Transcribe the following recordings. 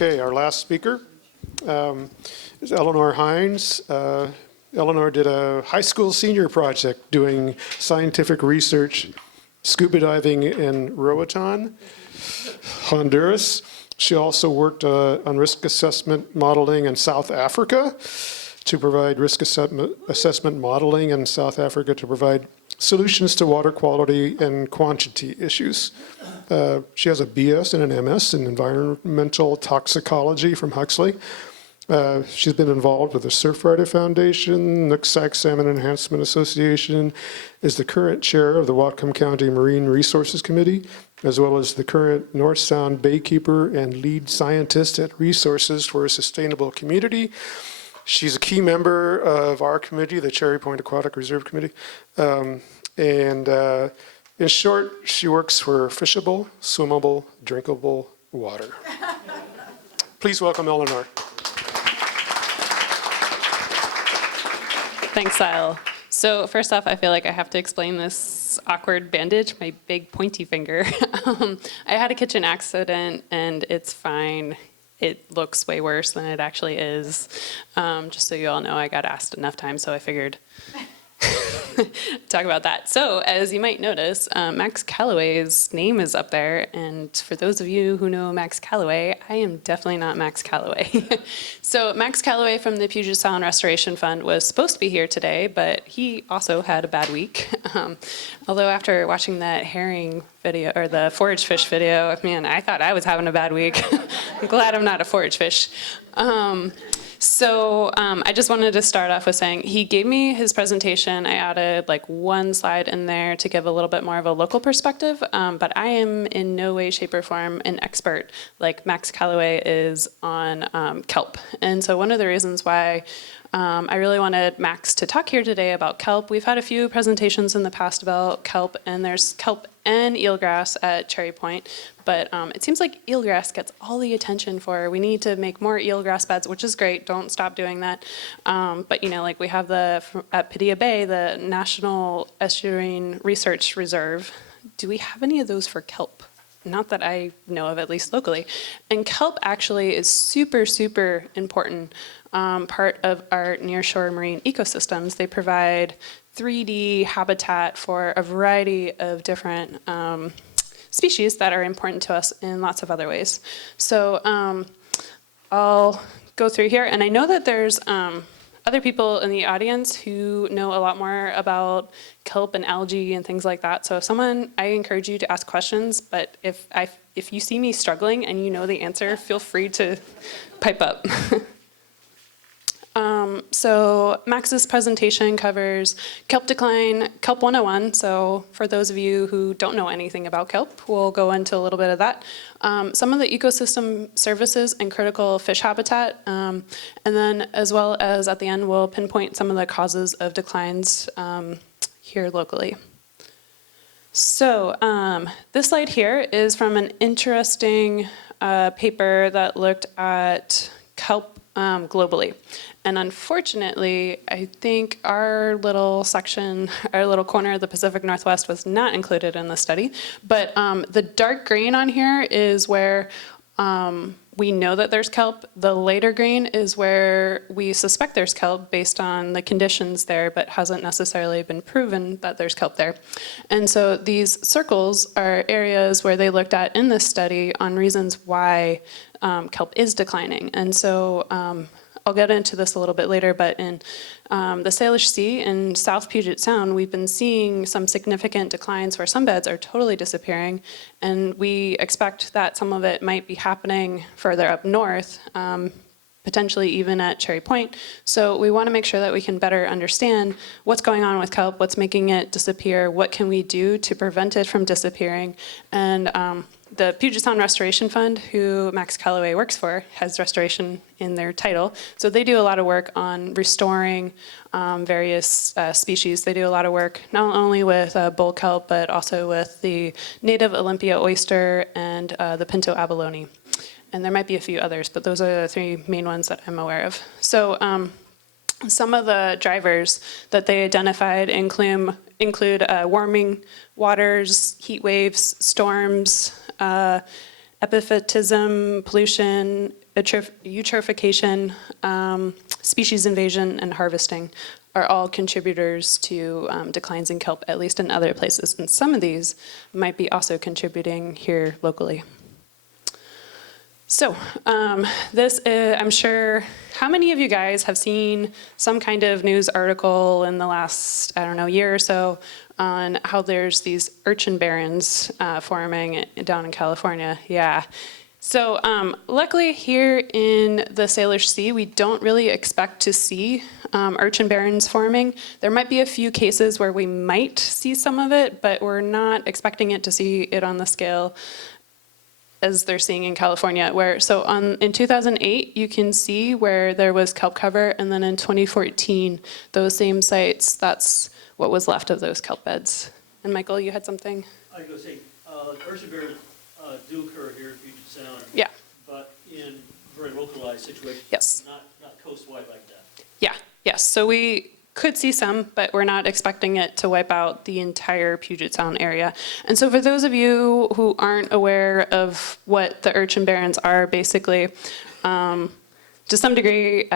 Okay, our last speaker is Eleanor Hines. Eleanor did a high school senior project doing scientific research, scuba diving in Roatan, Honduras. She also worked on risk assessment modeling in South Africa to provide risk assessment modeling in South Africa to provide solutions to water quality and quantity issues. She has a BS and an MS in environmental toxicology from Huxley. She's been involved with the Surfrider Foundation, Nooksack Salmon Enhancement Association, is the current chair of the Whatcom County Marine Resources Committee, as well as the current North Sound Baykeeper and lead scientist at Resources for a Sustainable Community. She's a key member of our committee, the Cherry Point Aquatic Reserve Committee. In short, she works for fishable, swimmable, drinkable water. Please welcome Eleanor. Thanks, Sile. So first off, I feel like I have to explain this awkward bandage, my big pointy finger. I had a kitchen accident and it's fine. It looks way worse than it actually is. Just so you all know, I got asked enough times, so I figured talk about that. So as you might notice, Max Calloway's name is up there. And for those of you who know Max Calloway, I am definitely not Max Calloway. So Max Calloway from the Puget Sound Restoration Fund was supposed to be here today, but he also had a bad week. Although after watching that herring video, or the forage fish video, man, I thought I was having a bad week. I'm glad I'm not a forage fish. I just wanted to start off with saying he gave me his presentation. I added like one slide in there to give a little bit more of a local perspective, but I am in no way, shape, or form an expert like Max Calloway is on kelp. And so one of the reasons why I really wanted Max to talk here today about kelp. We've had a few presentations in the past about kelp, and there's kelp and eelgrass at Cherry Point, but it seems like eelgrass gets all the attention for. We need to make more eelgrass beds, which is great. Don't stop doing that. But you know, like we have at Padilla Bay, the National Estuarine Research Reserve. Do we have any of those for kelp? Not that I know of, at least locally. And kelp actually is super, super important part of our nearshore marine ecosystems. They provide 3D habitat for a variety of different species that are important to us in lots of other ways. So I'll go through here, and I know that there's other people in the audience who know a lot more about kelp and algae and things like that. So I encourage you to ask questions, but if you see me struggling and you know the answer, feel free to pipe up. So Max's presentation covers kelp decline, Kelp 101. So for those of you who don't know anything about kelp, we'll go into a little bit of that. Some of the ecosystem services and critical fish habitat. And then as well as at the end, we'll pinpoint some of the causes of declines here locally. So this slide here is from an interesting paper that looked at kelp globally. And unfortunately, I think our little section, our little corner of the Pacific Northwest was not included in the study. But the dark green on here is where we know that there's kelp. The lighter green is where we suspect there's kelp based on the conditions there, but hasn't necessarily been proven that there's kelp there. And so these circles are areas where they looked at in this study on reasons why kelp is declining. And so I'll get into this a little bit later, but in the Salish Sea in South Puget Sound, we've been seeing some significant declines where some beds are totally disappearing, and we expect that some of it might be happening further up north, potentially even at Cherry Point. So we want to make sure that we can better understand what's going on with kelp, what's making it disappear, what can we do to prevent it from disappearing, and the Puget Sound Restoration Fund, who Max Calloway works for, has restoration in their title. So they do a lot of work on restoring various species. They do a lot of work not only with bull kelp, but also with the native Olympia oyster and the Pinto abalone. And there might be a few others, but those are the three main ones that I'm aware of. So some of the drivers that they identified include warming waters, heat waves, storms, epiphytism, pollution, eutrophication, species invasion, and harvesting are all contributors to declines in kelp, at least in other places. And some of these might be also contributing here locally. So this is, I'm sure, how many of you guys have seen some kind of news article in the last, I don't know, year or so on how there's these urchin barrens forming down in California? Yeah. So luckily here in the Salish Sea, we don't really expect to see urchin barrens forming. There might be a few cases where we might see some of it, but we're not expecting it to see it on the scale as they're seeing in California. In 2008, you can see where there was kelp cover, and then in 2014, those same sites, that's what was left of those kelp beds. And Michael, you had something? I was going to say, urchin barrens do occur here in Puget Sound. Yeah. But in very localized situations. Yes. Not coast-wide like that. Yeah, yes. So we could see some, but we're not expecting it to wipe out the entire Puget Sound area. And so for those of you who aren't aware of what the urchin barrens are, basically, to some degree,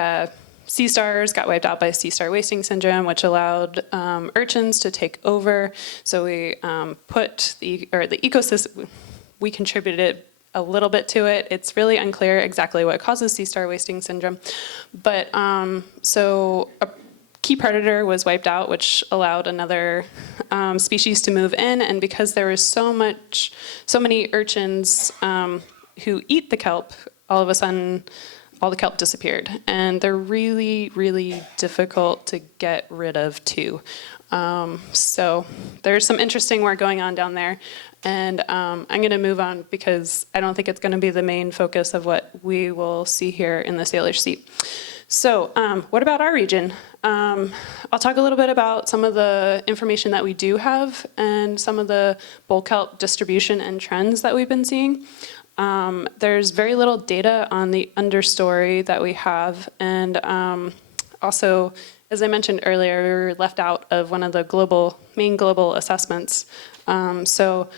sea stars got wiped out by sea star wasting syndrome, which allowed urchins to take over. So we put the ecosystem, we contributed a little bit to it. It's really unclear exactly what causes sea star wasting syndrome. But so a key predator was wiped out, which allowed another species to move in. And because there was so many urchins who eat the kelp, all of a sudden, all the kelp disappeared. And they're really, really difficult to get rid of too. So there's some interesting work going on down there. And I'm going to move on because I don't think it's going to be the main focus of what we will see here in the Salish Sea. So what about our region? I'll talk a little bit about some of the information that we do have and some of the bull kelp distribution and trends that we've been seeing. There's very little data on the understory that we have, and also, as I mentioned earlier, we were left out of one of the main global assessments. So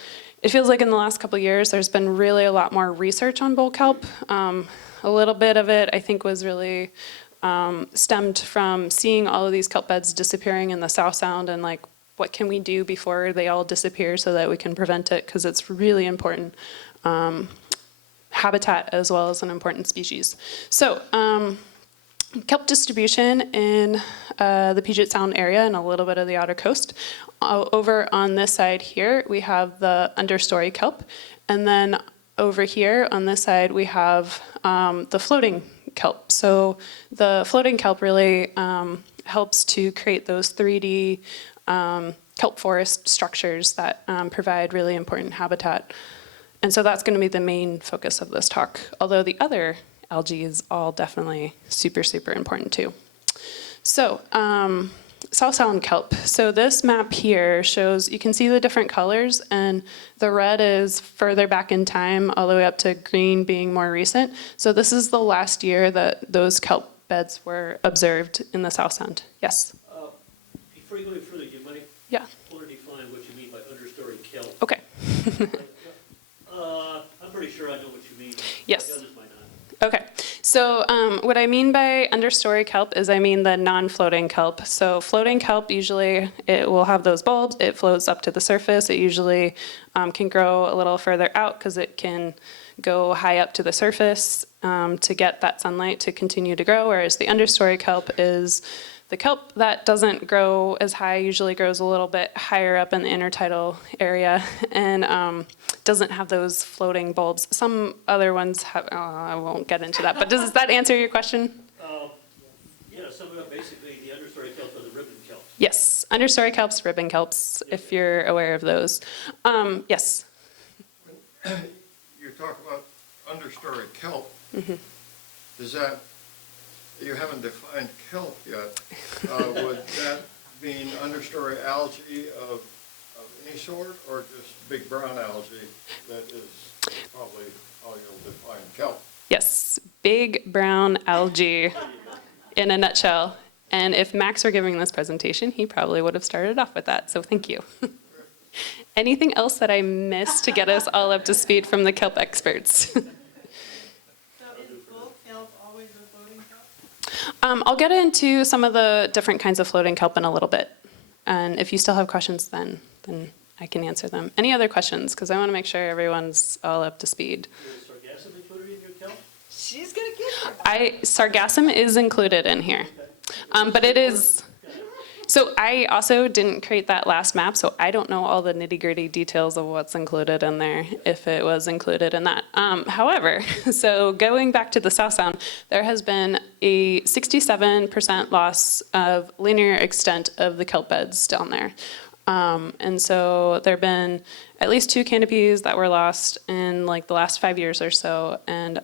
it feels like in the last couple of years, there's been really a lot more research on bull kelp. A little bit of it, I think, was really stemmed from seeing all of these kelp beds disappearing in the South Sound and like, what can we do before they all disappear so that we can prevent it, because it's really important habitat as well as an important species. So kelp distribution in the Puget Sound area and a little bit of the outer coast. Over on this side here, we have the understory kelp. And then over here on this side, we have the floating kelp. So the floating kelp really helps to create those 3D kelp forest structures that provide really important habitat. And so that's going to be the main focus of this talk, although the other algae is all definitely super, super important too. So South Sound kelp. So this map here shows, you can see the different colors, and the red is further back in time, all the way up to green being more recent. So this is the last year that those kelp beds were observed in the South Sound. Yes? Before you go any further, you might want to define what you mean by understory kelp. Okay. I'm pretty sure I know what you mean. Yes. The others might not. Okay, so what I mean by understory kelp is I mean the non-floating kelp. So floating kelp, usually it will have those bulbs, it floats up to the surface, it usually can grow a little further out because it can go high up to the surface to get that sunlight to continue to grow, whereas the understory kelp is the kelp that doesn't grow as high, usually grows a little bit higher up in the intertidal area and doesn't have those floating bulbs. Some other ones have, I won't get into that, but does that answer your question? Yeah, sum it up, basically the understory kelp are the ribbon kelp. Yes, understory kelps, ribbon kelps, if you're aware of those. Yes? You talk about understory kelp. Does that, you haven't defined kelp yet, would that mean understory algae of any sort, or just big brown algae that is probably how you'll define kelp? Yes, big brown algae in a nutshell. And if Max were giving this presentation, he probably would have started off with that, so thank you. Anything else that I missed to get us all up to speed from the kelp experts? So is bull I'll get into some of the different kinds of floating kelp in a little bit. And if you still have questions, then I can answer them. Any other questions? Because I want to make sure everyone's all up to speed. Is sargassum included in your kelp? She's gonna get it. Sargassum is included in here. But it is, so I also didn't create that last map, so I don't know all the nitty-gritty details of what's included in there, if it was included in that. However, so going back to the South Sound, there has been a 67% loss of linear extent of the kelp beds down there. And so there have been at least 2 canopies that were lost in like the last 5 years or so. And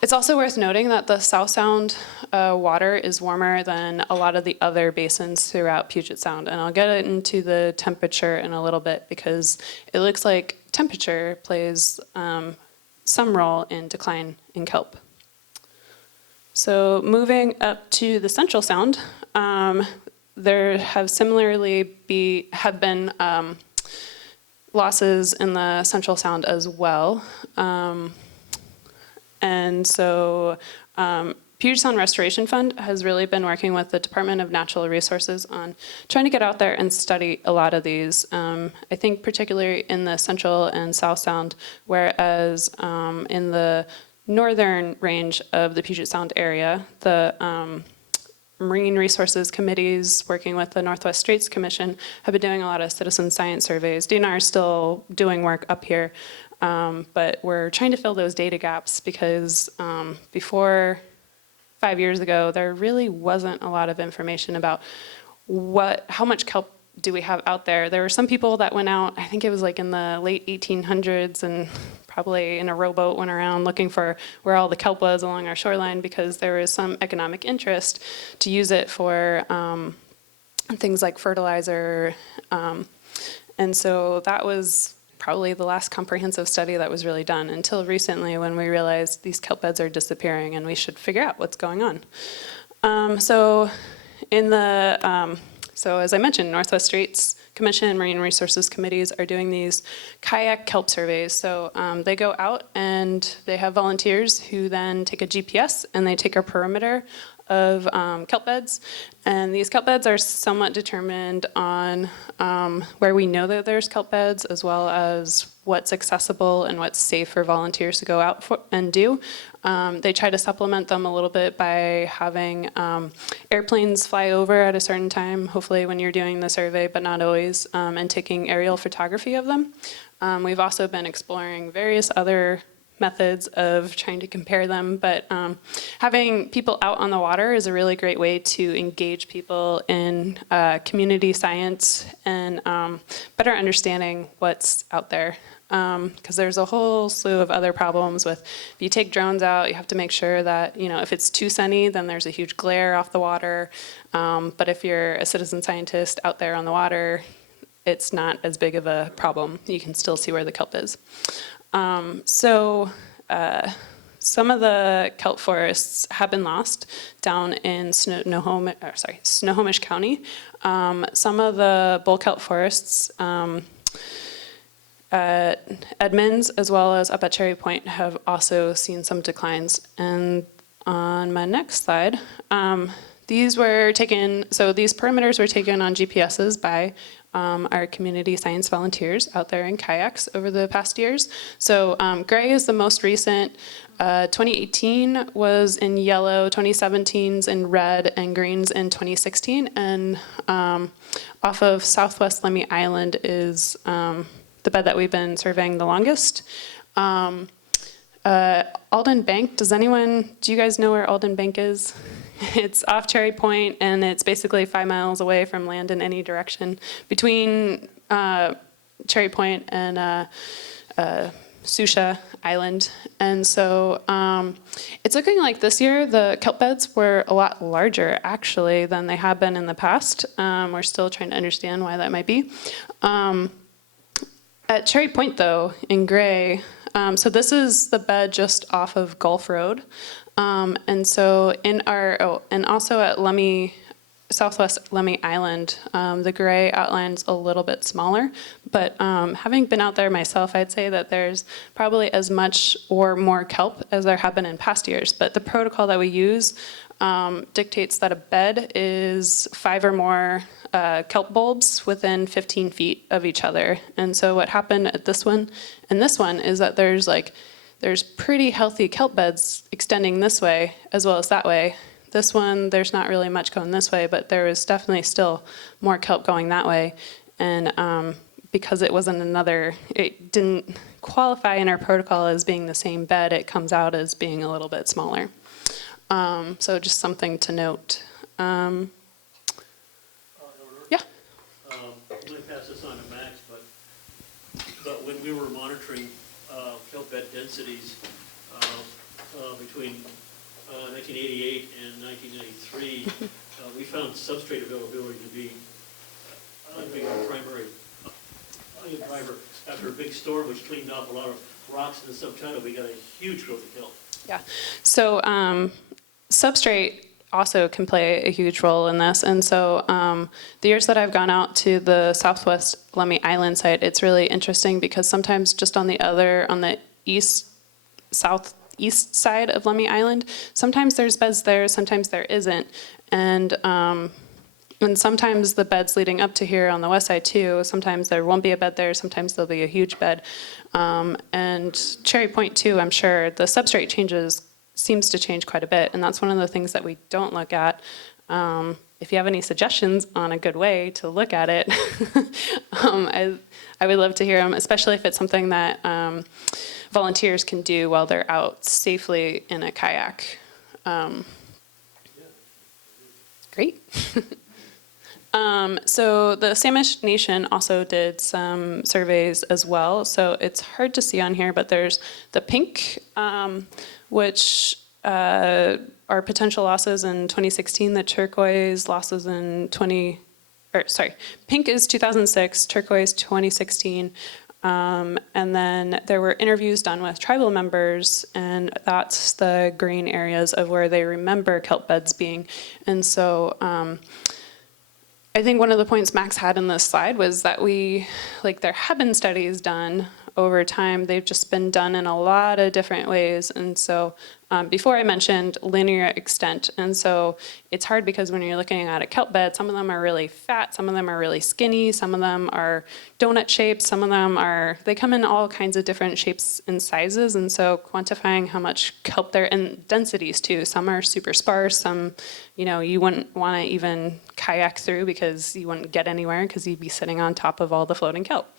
it's also worth noting that the South Sound water is warmer than a lot of the other basins throughout Puget Sound. And I'll get into the temperature in a little bit because it looks like temperature plays some role in decline in kelp. So moving up to the Central Sound, there have similarly been losses in the Central Sound as well. And so Puget Sound Restoration Fund has really been working with the Department of Natural Resources on trying to get out there and study a lot of these. I think particularly in the Central and South Sound, whereas in the northern range of the Puget Sound area, the Marine Resources Committees working with the Northwest Straits Commission have been doing a lot of citizen science surveys. DNR is still doing work up here, but we're trying to fill those data gaps because before 5 years ago, there really wasn't a lot of information about how much kelp do we have out there. There were some people that went out, I think it was like in the late 1800s, and probably in a rowboat went around looking for where all the kelp was along our shoreline because there was some economic interest to use it for things like fertilizer. And so that was probably the last comprehensive study that was really done until recently when we realized these kelp beds are disappearing and we should figure out what's going on. So as I mentioned, Northwest Straits Commission and Marine Resources Committees are doing these kayak kelp surveys. So they go out and they have volunteers who then take a GPS and they take a perimeter of kelp beds. And these kelp beds are somewhat determined on where we know that there's kelp beds, as well as what's accessible and what's safe for volunteers to go out and do. They try to supplement them a little bit by having airplanes fly over at a certain time, hopefully when you're doing the survey, but not always, and taking aerial photography of them. We've also been exploring various other methods of trying to compare them, but having people out on the water is a really great way to engage people in community science and better understanding what's out there. Because there's a whole slew of other problems with, if you take drones out, you have to make sure that, if it's too sunny, then there's a huge glare off the water. But if you're a citizen scientist out there on the water, it's not as big of a problem. You can still see where the kelp is. Some of the kelp forests have been lost down in Snohomish County. Some of the bull kelp forests at Edmonds, as well as up at Cherry Point, have also seen some declines. And on my next slide, these perimeters were taken on GPSs by our community science volunteers out there in kayaks over the past years. So gray is the most recent. 2018 was in yellow, 2017's in red, and green's in 2016. And off of Southwest Lemmy Island is the bed that we've been surveying the longest. Alden Bank, do you guys know where Alden Bank is? It's off Cherry Point, and it's basically 5 miles away from land in any direction between Cherry Point and Susha Island. And so it's looking like this year the kelp beds were a lot larger, actually, than they have been in the past. We're still trying to understand why that might be. At Cherry Point, though, in gray, so this is the bed just off of Gulf Road. And so and also at Southwest Lemmy Island, the gray outline's a little bit smaller, but having been out there myself, I'd say that there's probably as much or more kelp as there have been in past years. But the protocol that we use dictates that a bed is 5 or more kelp bulbs within 15 feet of each other. And so what happened at this one and this one is that there's pretty healthy kelp beds extending this way as well as that way. This one, there's not really much going this way, but there is definitely still more kelp going that way. And because it didn't qualify in our protocol as being the same bed, it comes out as being a little bit smaller. So just something to note. Eleanor? Yeah. I'm going to pass this on to Max, but when we were monitoring kelp bed densities between 1988 and 1993, we found substrate availability to be a primary driver. After a big storm, which cleaned off a lot of rocks in the subtidal, we got a huge growth of kelp. Yeah. So substrate also can play a huge role in this. And so the years that I've gone out to the Southwest Lemmy Island site, it's really interesting because sometimes just on the southeast side of Lemmy Island, sometimes there's beds there, sometimes there isn't. And sometimes the beds leading up to here on the west side too, sometimes there won't be a bed there, sometimes there'll be a huge bed. And Cherry Point too, I'm sure the substrate seems to change quite a bit, and that's one of the things that we don't look at. If you have any suggestions on a good way to look at it, I would love to hear them, especially if it's something that volunteers can do while they're out safely in a kayak. Great. So the Samish Nation also did some surveys as well. So it's hard to see on here, but there's the pink, which are potential losses in 2016, the turquoise losses in pink is 2006, turquoise 2016. And then there were interviews done with tribal members, and that's the green areas of where they remember kelp beds being. And so I think one of the points Max had in this slide was that there have been studies done over time. They've just been done in a lot of different ways. And so before I mentioned linear extent. And so it's hard because when you're looking at a kelp bed, some of them are really fat, some of them are really skinny, some of them are donut shaped, some of them they come in all kinds of different shapes and sizes. And so quantifying how much kelp there, and densities too, some are super sparse, some, you wouldn't want to even kayak through because you wouldn't get anywhere because you'd be sitting on top of all the floating kelp.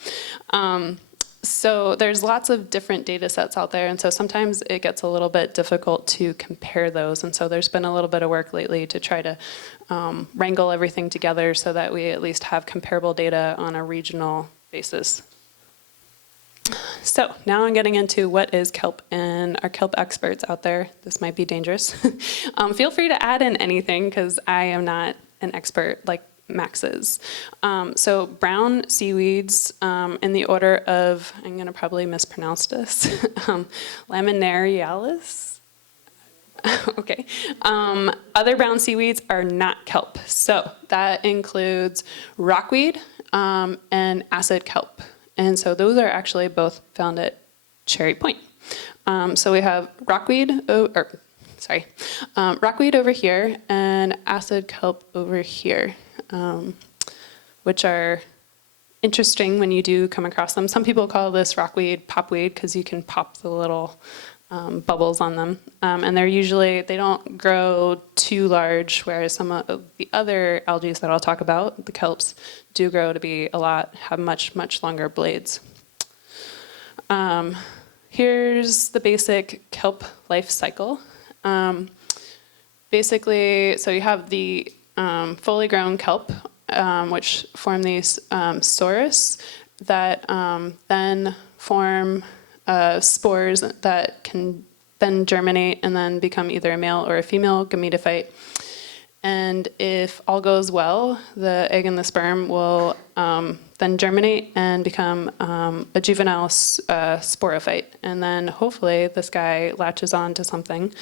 So there's lots of different data sets out there, and so sometimes it gets a little bit difficult to compare those, and so there's been a little bit of work lately to try to wrangle everything together so that we at least have comparable data on a regional basis. So now I'm getting into what is kelp, and our kelp experts out there, this might be dangerous. Feel free to add in anything because I am not an expert like Max is. So brown seaweeds in the order of, I'm going to probably mispronounce this, Laminarialis. Okay. Other brown seaweeds are not kelp. So that includes rockweed and acid kelp. And so those are actually both found at Cherry Point. So we have rockweed over here and acid kelp over here. Which are interesting when you do come across them. Some people call this rockweed popweed because you can pop the little bubbles on them. And they don't grow too large, whereas some of the other algae that I'll talk about, the kelps, do grow to be have much, much longer blades. Here's the basic kelp life cycle. Basically, so you have the fully grown kelp, which form these sorus that then form spores that can then germinate and then become either a male or a female gametophyte. And if all goes well, the egg and the sperm will then germinate and become a juvenile sporophyte. And then hopefully this guy latches on to something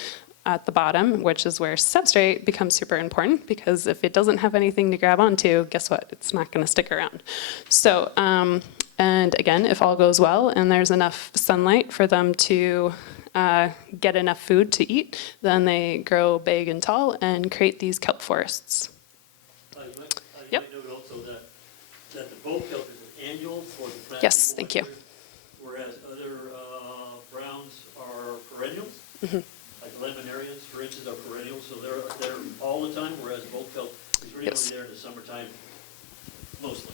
at the bottom, which is where substrate becomes super important, because if it doesn't have anything to grab onto, guess what? It's not going to stick around. So, and again, if all goes well and there's enough sunlight for them to get enough food to eat, then they grow big and tall and create these kelp forests. You Yep. might note also that the bull kelp is an annual for the plant. Yes, thank you. Whereas other browns are perennials, like lemonarians, for instance, are perennials, so they're all the time, whereas bull kelp is really Yes. only there in the summertime, mostly.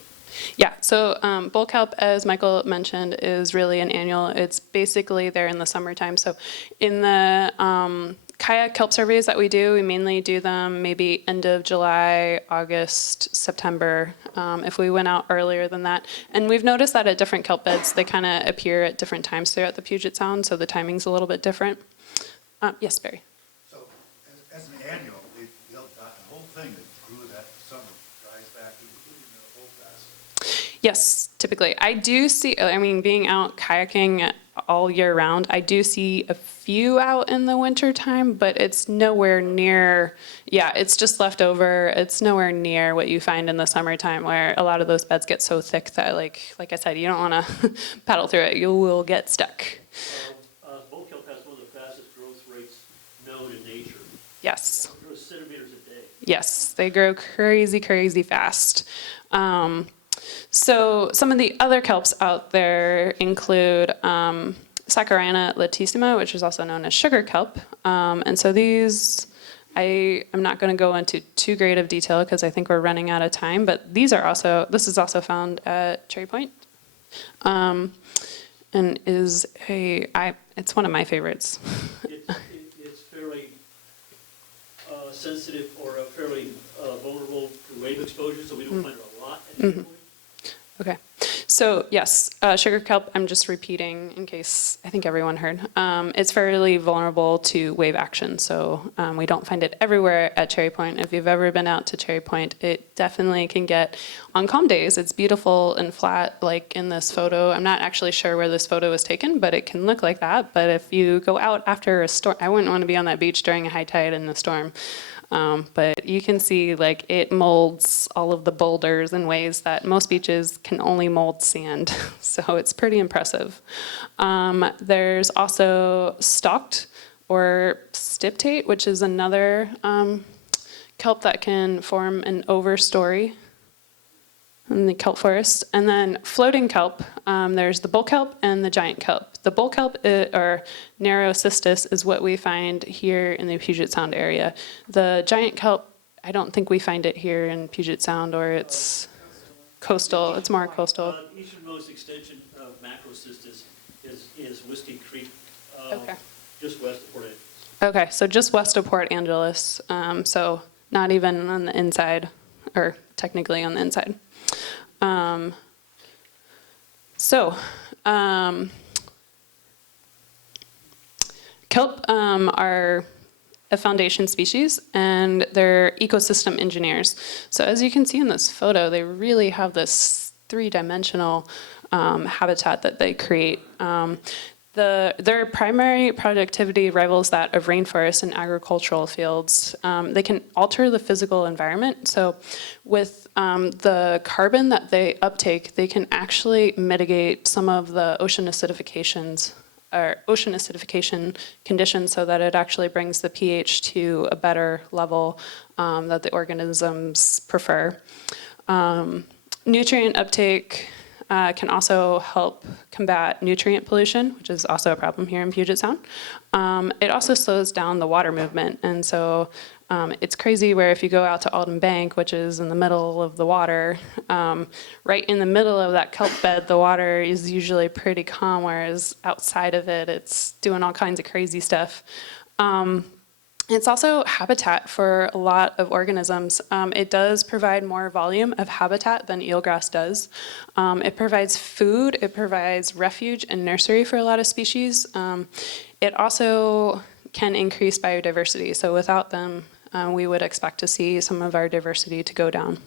Yeah, so bull kelp, as Michael mentioned, is really an annual. It's basically there in the summertime. So in the kayak kelp surveys that we do, we mainly do them maybe end of July, August, September, if we went out earlier than that. And we've noticed that at different kelp beds, they kind of appear at different times throughout the Puget Sound, so the timing's a little bit different. Yes, Barry? So as an annual, the whole thing that grew that summer dries back, including the whole grass. Yes, typically. I do see, I mean, being out kayaking all year round, I do see a few out in the winter time, but it's nowhere near, yeah, it's just left over. It's nowhere near what you find in the summertime, where a lot of those beds get so thick that, like I said, you don't want to paddle through it. You will get stuck. Bull kelp has one of the fastest growth rates known in nature. Yes. It grows centimeters a day. Yes, they grow crazy, crazy fast. So some of the other kelps out there include Saccharina latissima, which is also known as sugar kelp. And so these, I'm not going to go into too great of detail because I think we're running out of time, but this is also found at Cherry Point. And it's one of my favorites. It's fairly sensitive or fairly vulnerable to wave exposure, so we don't find it a lot at this point. Okay, so yes, sugar kelp, I'm just repeating in case I think everyone heard. It's fairly vulnerable to wave action, so we don't find it everywhere at Cherry Point. If you've ever been out to Cherry Point, it definitely can get, on calm days, it's beautiful and flat, like in this photo. I'm not actually sure where this photo was taken, but it can look like that. But if you go out after a storm, I wouldn't want to be on that beach during a high tide in a storm. But you can see like it molds all of the boulders in ways that most beaches can only mold sand. So it's pretty impressive. There's also stalked or stiptate, which is another kelp that can form an overstory in the kelp forest. And then floating kelp, there's the bull kelp and the giant kelp. The bull kelp, or Narrowcystis, is what we find here in the Puget Sound area. The giant kelp, I don't think we find it here in Puget Sound, or it's coastal. It's more coastal. Easternmost extension of Macrocystis is Whiskey Creek, Okay. just west of Port Angeles. Okay, so just west of Port Angeles. So not even on the inside, or technically on the inside. Kelp are a foundation species, and they're ecosystem engineers. So as you can see in this photo, they really have this three-dimensional habitat that they create. Their primary productivity rivals that of rainforests and agricultural fields. They can alter the physical environment. So with the carbon that they uptake, they can actually mitigate some of the ocean acidification conditions so that it actually brings the pH to a better level that the organisms prefer. Nutrient uptake can also help combat nutrient pollution, which is also a problem here in Puget Sound. It also slows down the water movement, and so it's crazy where if you go out to Alden Bank, which is in the middle of the water, right in the middle of that kelp bed, the water is usually pretty calm, whereas outside of it, it's doing all kinds of crazy stuff. It's also habitat for a lot of organisms. It does provide more volume of habitat than eelgrass does. It provides food, it provides refuge and nursery for a lot of species. It also can increase biodiversity. So without them, we would expect to see some of our diversity to go down.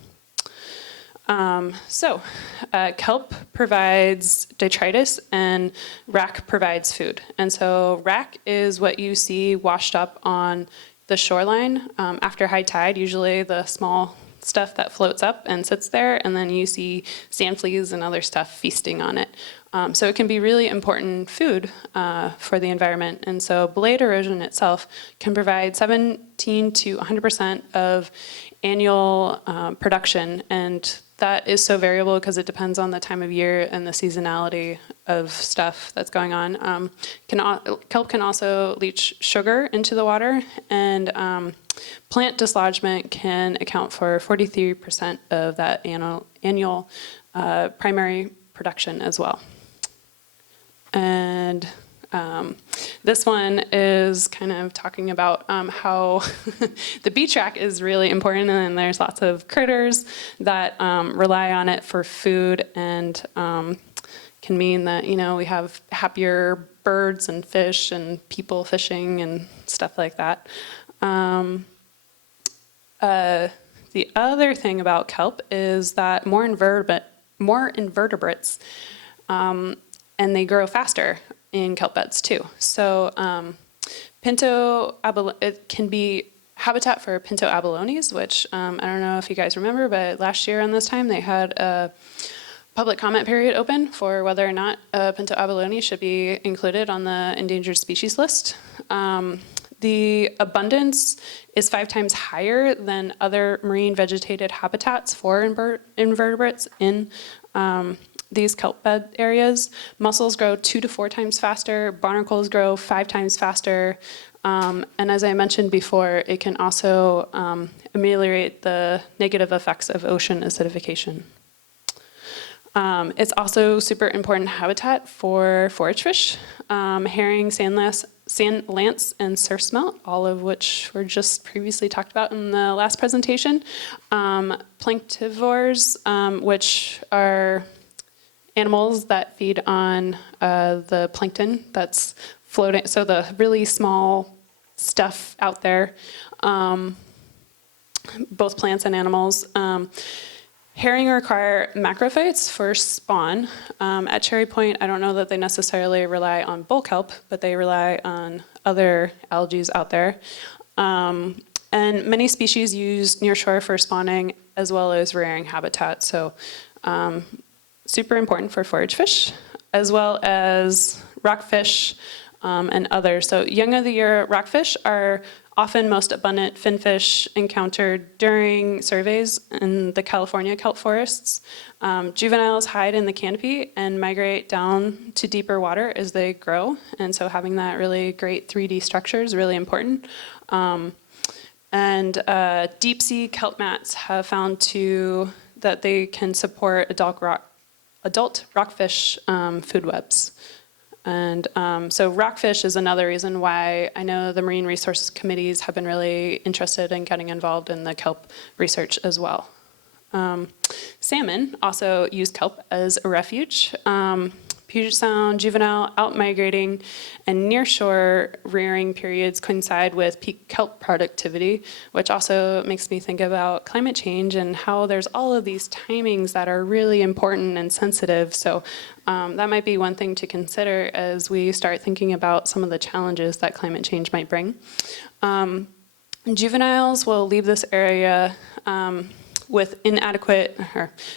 Kelp provides detritus and wrack provides food. And so wrack is what you see washed up on the shoreline after high tide, usually the small stuff that floats up and sits there, and then you see sand fleas and other stuff feasting on it. So it can be really important food for the environment. And so blade erosion itself can provide 17 to 100% of annual production, and that is so variable because it depends on the time of year and the seasonality of stuff that's going on. Kelp can also leach sugar into the water, and plant dislodgement can account for 43% of that annual primary production as well. And this one is kind of talking about how the beach rack is really important, and there's lots of critters that rely on it for food, and can mean that, you know, we have happier birds and fish and people fishing and stuff like that. The other thing about kelp is that more invertebrates, and they grow faster in kelp beds too. So it can be habitat for pinto abalones, which I don't know if you guys remember, but last year on this time they had a public comment period open for whether or not pinto abalone should be included on the endangered species list. The abundance is 5 times higher than other marine vegetated habitats for invertebrates in these kelp bed areas. Mussels grow 2 to 4 times faster, barnacles grow 5 times faster, and as I mentioned before, it can also ameliorate the negative effects of ocean acidification. It's also super important habitat for forage fish, herring, sand lance, and surf smelt, all of which were just previously talked about in the last presentation. Planktivores, which are animals that feed on the plankton that's floating, so the really small stuff out there, both plants and animals. Herring require macrophytes for spawn. At Cherry Point, I don't know that they necessarily rely on bull kelp, but they rely on other algae out there. And many species use nearshore for spawning as well as rearing habitat. So super important for forage fish, as well as rockfish and others. So young of the year rockfish are often most abundant finfish encountered during surveys in the California kelp forests. Juveniles hide in the canopy and migrate down to deeper water as they grow, and so having that really great 3D structure is really important. Deep sea kelp mats have found that they can support adult rockfish food webs. And so rockfish is another reason why I know the Marine Resources Committees have been really interested in getting involved in the kelp research as well. Salmon also use kelp as a refuge. Puget Sound juvenile out-migrating and nearshore rearing periods coincide with peak kelp productivity, which also makes me think about climate change and how there's all of these timings that are really important and sensitive. So that might be one thing to consider as we start thinking about some of the challenges that climate change might bring. Juveniles will leave this area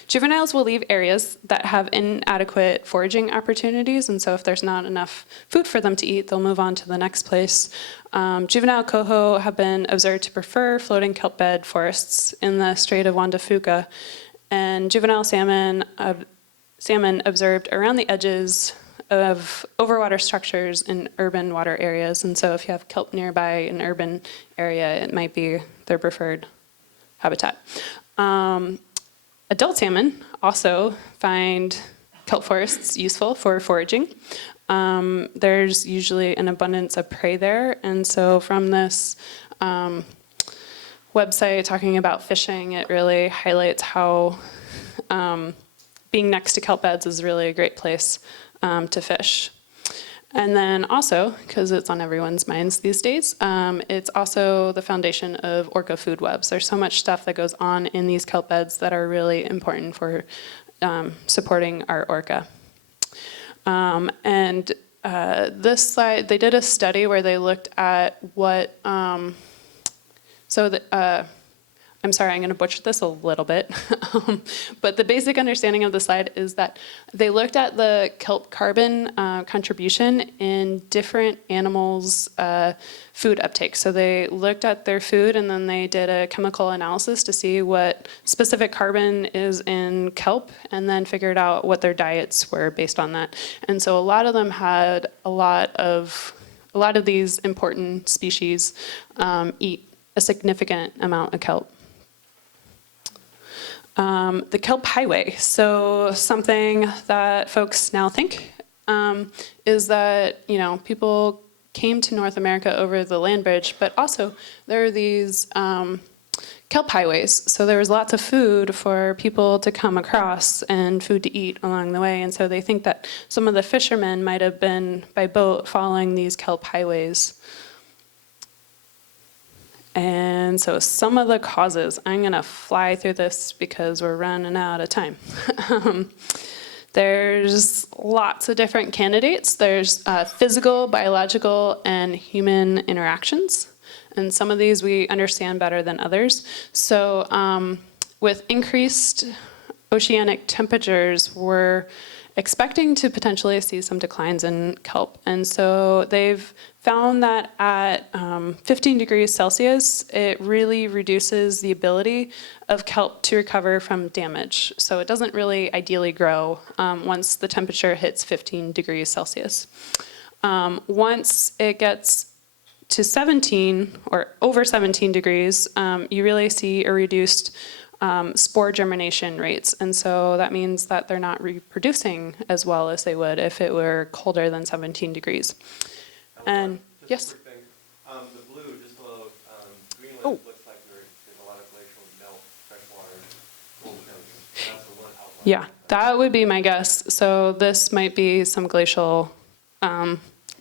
juveniles will leave areas that have inadequate foraging opportunities, and so if there's not enough food for them to eat, they'll move on to the next place. Juvenile coho have been observed to prefer floating kelp bed forests in the Strait of Juan de Fuca, and juvenile salmon observed around the edges of overwater structures in urban water areas, and so if you have kelp nearby an urban area, it might be their preferred habitat. Adult salmon also find kelp forests useful for foraging. There's usually an abundance of prey there, and so from this website talking about fishing, it really highlights how being next to kelp beds is really a great place to fish. And then also, because it's on everyone's minds these days, it's also the foundation of orca food webs. There's so much stuff that goes on in these kelp beds that are really important for supporting our orca. This slide, they did a study where they looked at what, I'm sorry, I'm going to butcher this a little bit, but the basic understanding of the slide is that they looked at the kelp carbon contribution in different animals' food uptake. So they looked at their food and then they did a chemical analysis to see what specific carbon is in kelp and then figured out what their diets were based on that. And so a lot of them had a lot of these important species eat a significant amount of kelp. The Kelp Highway. So something that folks now think is that, you know, people came to North America over the land bridge, but also there are these kelp highways. So there was lots of food for people to come across and food to eat along the way. And so they think that some of the fishermen might have been by boat following these kelp highways. And so some of the causes, I'm going to fly through this because we're running out of time. There's lots of different candidates. There's physical, biological, and human interactions. And some of these we understand better than others. So with increased oceanic temperatures, we're expecting to potentially see some declines in kelp. And so they've found that at 15 degrees Celsius, it really reduces the ability of kelp to recover from damage. So it doesn't really ideally grow once the temperature hits 15 degrees Celsius. Once it gets to 17 or over 17 degrees, you really see a reduced spore germination rates. And so that means that they're not reproducing as well as they would if it were colder than 17 degrees. And just yes? a quick thing. The blue, just below Greenland, Oh. looks like there's a lot of glacial melt, freshwater, cold temps. That's the one outlier. Yeah, that would be my guess. So this might be some glacial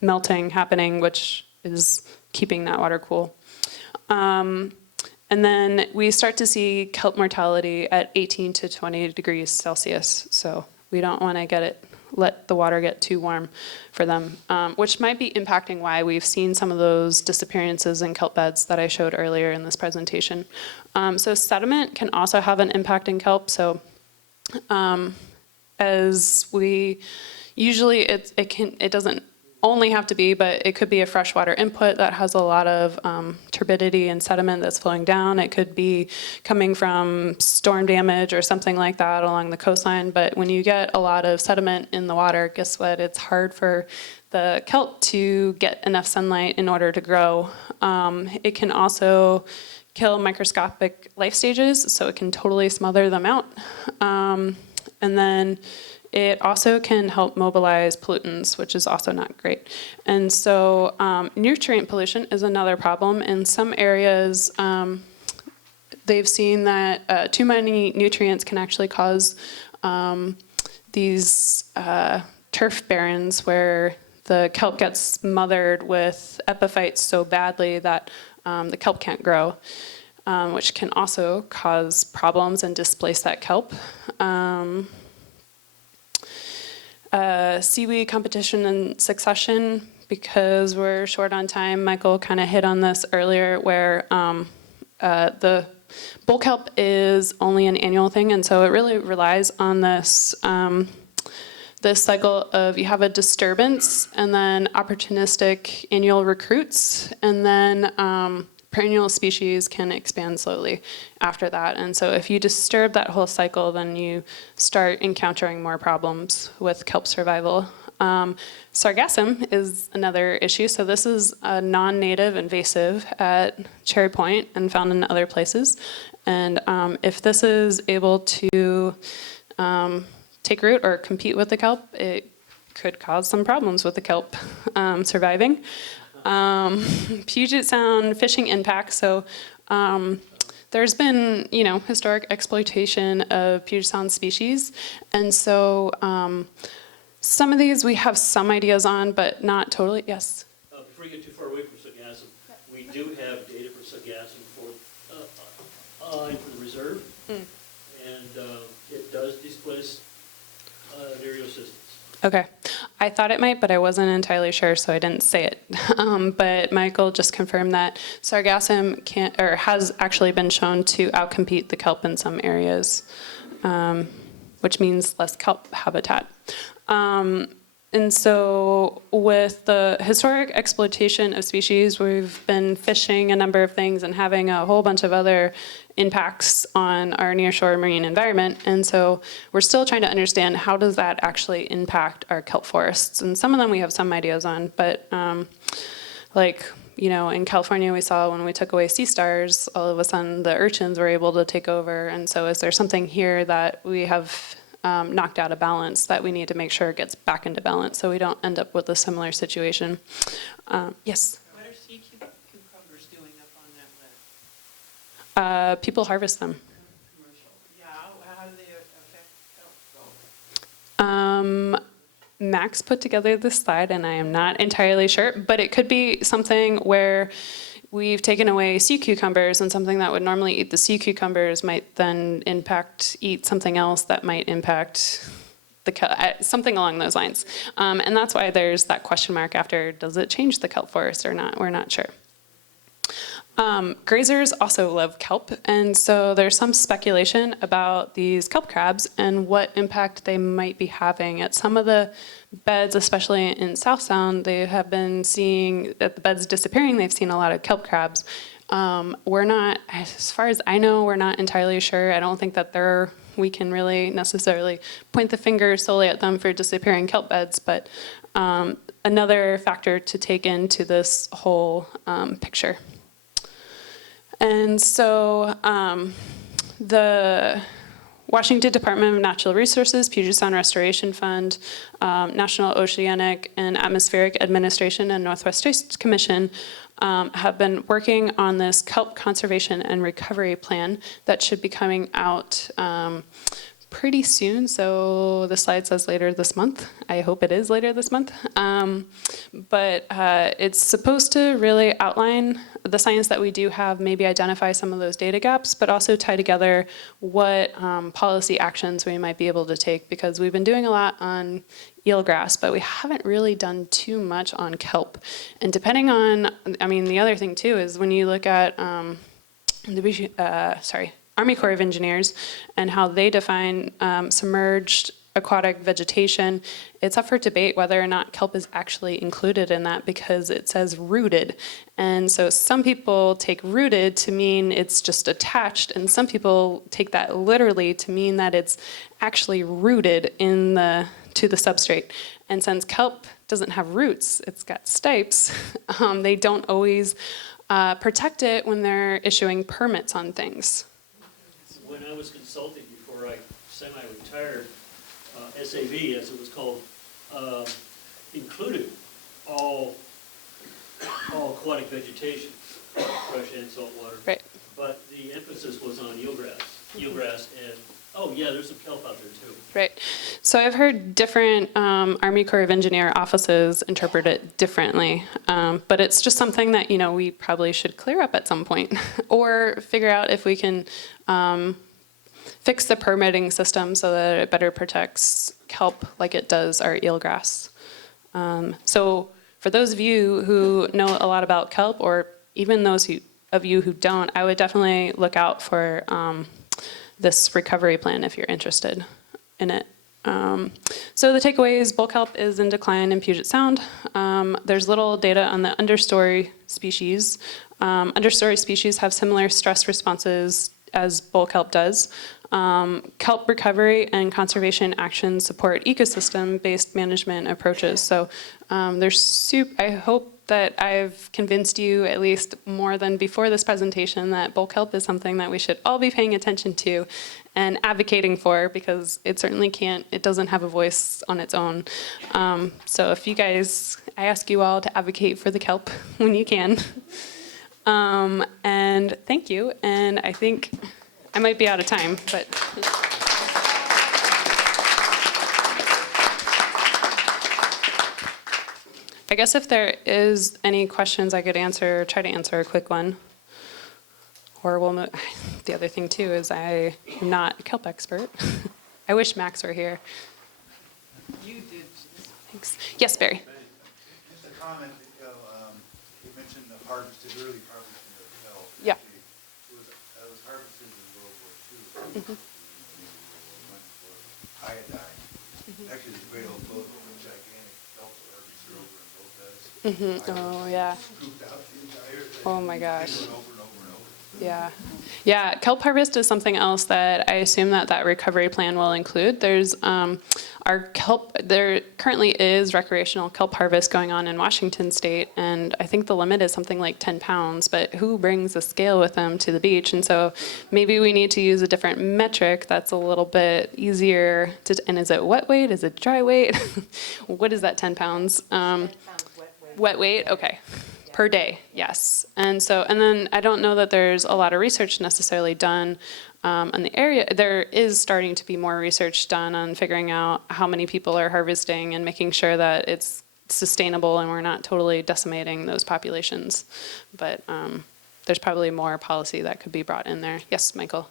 melting happening, which is keeping that water cool. And then we start to see kelp mortality at 18 to 20 degrees Celsius. So we don't want to let the water get too warm for them, which might be impacting why we've seen some of those disappearances in kelp beds that I showed earlier in this presentation. So sediment can also have an impact in kelp. So as we usually, it doesn't only have to be, but it could be a freshwater input that has a lot of turbidity and sediment that's flowing down. It could be coming from storm damage or something like that along the coastline. But when you get a lot of sediment in the water, guess what? It's hard for the kelp to get enough sunlight in order to grow. It can also kill microscopic life stages, so it can totally smother them out. And then it also can help mobilize pollutants, which is also not great. And so nutrient pollution is another problem. In some areas, they've seen that too many nutrients can actually cause these turf barrens where the kelp gets smothered with epiphytes so badly that the kelp can't grow, which can also cause problems and displace that kelp. Seaweed competition and succession, because we're short on time. Michael kind of hit on this earlier, where the bull kelp is only an annual thing, and so it really relies on this this cycle of you have a disturbance and then opportunistic annual recruits, and then perennial species can expand slowly after that. And so if you disturb that whole cycle, then you start encountering more problems with kelp survival. Sargassum is another issue. So this is a non-native invasive at Cherry Point and found in other places. And if this is able to take root or compete with the kelp, it could cause some problems with the kelp surviving. Puget Sound fishing impact. So there's been, historic exploitation of Puget Sound species. And so some of these we have some ideas on, but not totally. Yes? Before you get too far away from Sargassum, we do have data for Sargassum for the reserve. And it does displace area systems. Okay. I thought it might, but I wasn't entirely sure, so I didn't say it. But Michael just confirmed that Sargassum has actually been shown to outcompete the kelp in some areas, which means less kelp habitat. And so with the historic exploitation of species, we've been fishing a number of things and having a whole bunch of other impacts on our nearshore marine environment. And so we're still trying to understand how does that actually impact our kelp forests. And some of them we have some ideas on, but in California we saw when we took away sea stars, all of a sudden the urchins were able to take over. And so is there something here that we have knocked out of balance that we need to make sure it gets back into balance so we don't end up with a similar situation? Yes? What are sea cucumbers doing up on that list? People harvest them. Commercial. Yeah, how do they affect kelp? Max put together this slide, and I am not entirely sure, but it could be something where we've taken away sea cucumbers, and something that would normally eat the sea cucumbers might then eat something else that might impact the something along those lines. And that's why there's that question mark after, does it change the kelp forest or not? We're not sure. Grazers also love kelp, and so there's some speculation about these kelp crabs and what impact they might be having at some of the beds, especially in South Sound. They have been seeing that the beds disappearing. They've seen a lot of kelp crabs. We're not, as far as I know, we're not entirely sure. I don't think that we can really necessarily point the finger solely at them for disappearing kelp beds, but another factor to take into this whole picture. And so the Washington Department of Natural Resources, Puget Sound Restoration Fund, National Oceanic and Atmospheric Administration, and Northwest Coast Commission have been working on this kelp conservation and recovery plan that should be coming out pretty soon. So the slide says later this month. I hope it is later this month. But it's supposed to really outline the science that we do have, maybe identify some of those data gaps, but also tie together what policy actions we might be able to take, because we've been doing a lot on eelgrass, but we haven't really done too much on kelp. And depending on, the other thing too is when you look at Army Corps of Engineers and how they define submerged aquatic vegetation, it's up for debate whether or not kelp is actually included in that, because it says rooted. And so some people take rooted to mean it's just attached, and some people take that literally to mean that it's actually rooted to the substrate. And since kelp doesn't have roots, it's got stipes, they don't always protect it when they're issuing permits on things. When I was consulting before I semi-retired, SAV, as it was called, included all aquatic vegetation, fresh and salt water. Right. But the emphasis was on eelgrass, and there's some kelp out there too. Right. So I've heard different Army Corps of Engineer offices interpret it differently, but it's just something that we probably should clear up at some point, or figure out if we can fix the permitting system so that it better protects kelp like it does our eelgrass. So for those of you who know a lot about kelp, or even those of you who don't, I would definitely look out for this recovery plan if you're interested in it. So the takeaway is bull kelp is in decline in Puget Sound. There's little data on the understory species. Understory species have similar stress responses as bull kelp does. Kelp recovery and conservation actions support ecosystem-based management approaches. So I hope that I've convinced you, at least more than before this presentation, that bull kelp is something that we should all be paying attention to and advocating for, because it certainly it doesn't have a voice on its own. So if you guys, I ask you all to advocate for the kelp when you can. And thank you, and I think I might be out of time, but. I guess if there is any questions I could try to answer a quick one. Or we'll move. The other thing too is I am not a kelp expert. I wish Max were here. You did. Thanks. Yes, Barry? Just a comment, you mentioned the early harvesting of kelp. Yeah. Actually, it was harvested in World War II. Mm-hmm. For iodine. Actually, there's a great old photo of a gigantic kelp harvester over in Lopez. Oh, yeah. Scooped out the entire thing. Oh, my gosh. Over and over and over and over. Yeah. Yeah, Kelp Harvest is something else that I assume that recovery plan will include. There's there currently is recreational kelp harvest going on in Washington state, and I think the limit is something like 10 pounds, but who brings a scale with them to the beach? And so maybe we need to use a different metric that's a little bit easier to, and is it wet weight? Is it dry weight? What is that 10 pounds? Wet weight, okay. Per day, yes. And then I don't know that there's a lot of research necessarily done in the area. There is starting to be more research done on figuring out how many people are harvesting and making sure that it's sustainable and we're not totally decimating those populations. But there's probably more policy that could be brought in there. Yes, Michael?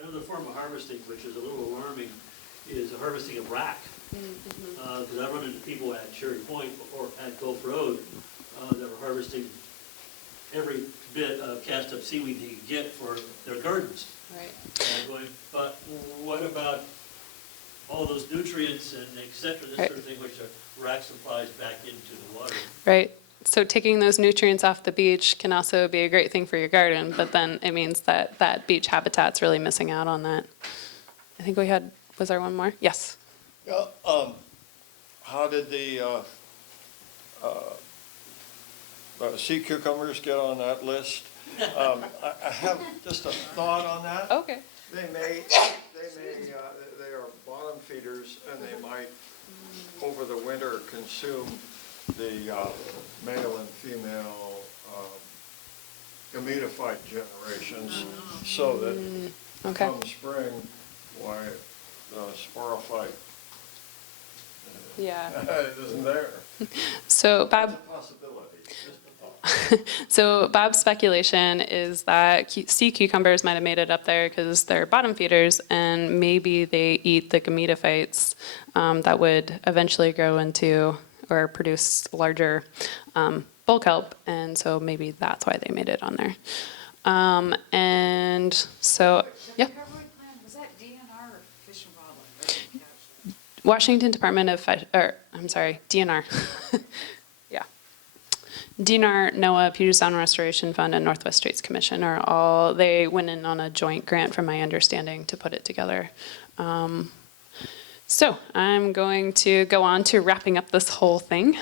Another form of harvesting, which is a little alarming, is the harvesting of rack. Because I run into people at Cherry Point or at Gulf Road that are harvesting every bit of cast up seaweed they can get for their gardens. Right. And I'm going, but what about all those nutrients and et cetera, this Right. sort of thing, which are rack supplies back into the water? Right. So taking those nutrients off the beach can also be a great thing for your garden, but then it means that that beach habitat's really missing out on that. I think was there one more? Yes. Yeah, how did the sea cucumbers get on that list? I have just a thought on that. Okay. They are bottom feeders, and they might, over the winter, consume the male and female gametophyte generations, so that Okay. come spring, why, the sporophyte Yeah. isn't there. So Bob. It's a possibility, just a thought. So Bob's speculation is that sea cucumbers might have made it up there because they're bottom feeders, and maybe they eat the gametophytes that would eventually grow into or produce larger bull kelp, and so maybe that's why they made it on there. And so, yeah. The recovery plan, was that DNR or Fish and Wildlife? I didn't catch that. Washington Department of, DNR. Yeah. DNR, NOAA, Puget Sound Restoration Fund, and Northwest Straits Commission they went in on a joint grant, from my understanding, to put it together. So I'm going to go on to wrapping up this whole thing.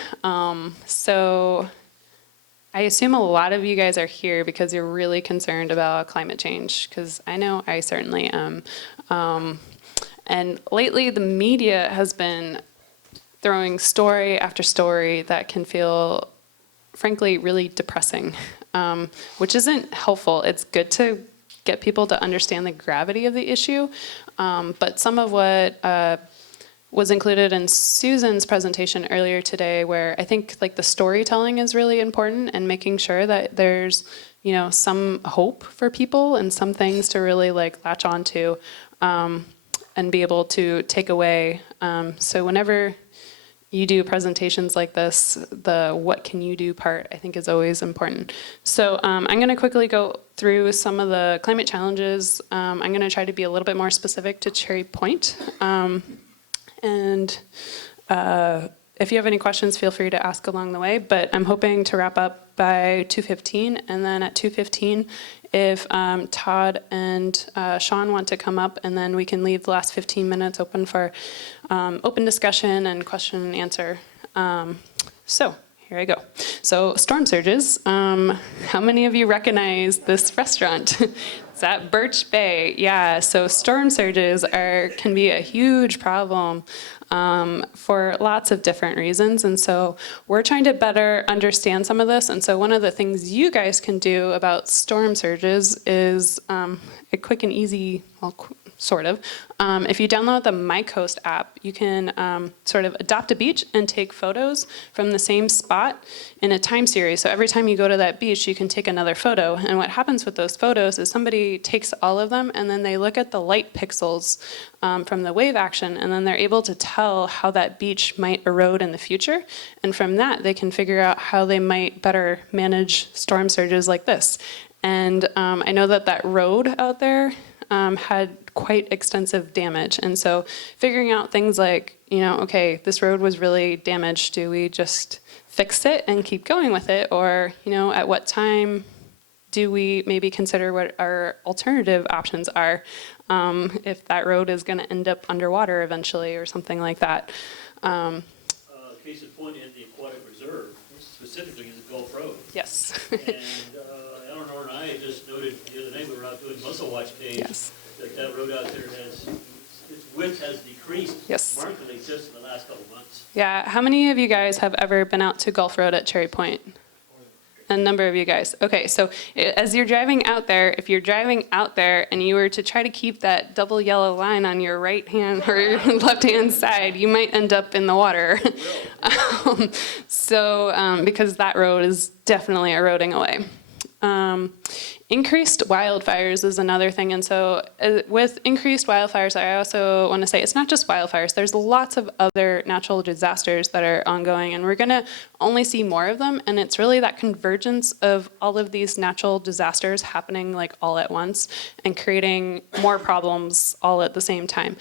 So I assume a lot of you guys are here because you're really concerned about climate change, because I know I certainly am. And lately the media has been throwing story after story that can feel, frankly, really depressing, which isn't helpful. It's good to get people to understand the gravity of the issue, but some of what was included in Susan's presentation earlier today, where I think like the storytelling is really important, and making sure that there's, some hope for people and some things to really like latch onto and be able to take away. So whenever you do presentations like this, the what can you do part, I think, is always important. So I'm going to quickly go through some of the climate challenges. I'm going to try to be a little bit more specific to Cherry Point. And if you have any questions, feel free to ask along the way. But I'm hoping to wrap up by 2:15, and then at 2:15, if Todd and Sean want to come up, and then we can leave the last 15 minutes open for open discussion and question and answer. So here I go. So storm surges. How many of you recognize this restaurant? It's at Birch Bay. Yeah, so storm surges can be a huge problem for lots of different reasons. And so we're trying to better understand some of this. And so one of the things you guys can do about storm surges is a quick and easy, sort of. If you download the MyCoast app, you can sort of adopt a beach and take photos from the same spot in a time series. So every time you go to that beach, you can take another photo. And what happens with those photos is somebody takes all of them and then they look at the light pixels from the wave action, and then they're able to tell how that beach might erode in the future. And from that, they can figure out how they might better manage storm surges like this. And I know that that road out there had quite extensive damage. And so figuring out things like, you know, okay, this road was really damaged. Do we just fix it and keep going with it? Or, you know, at what time do we maybe consider what our alternative options are if that road is going to end up underwater eventually or something like that? Case in point, in the Aquatic Reserve, specifically is the Gulf Road. Yes. And Eleanor and I just noted the other day, we were out doing mussel watch days, Yes. that road out there has, its width has decreased Yes. markedly just in the last couple of months. Yeah. How many of you guys have ever been out to Gulf Road at Cherry Point? A number of you guys. Okay, so as you're driving out there, if you're driving out there and you were to try to keep that double yellow line on your right hand or your left hand side, you might end up in the water. Because that road is definitely eroding away. Increased wildfires is another thing. And so with increased wildfires, I also want to say it's not just wildfires. There's lots of other natural disasters that are ongoing, and we're going to only see more of them. And it's really that convergence of all of these natural disasters happening like all at once and creating more problems all at the same time.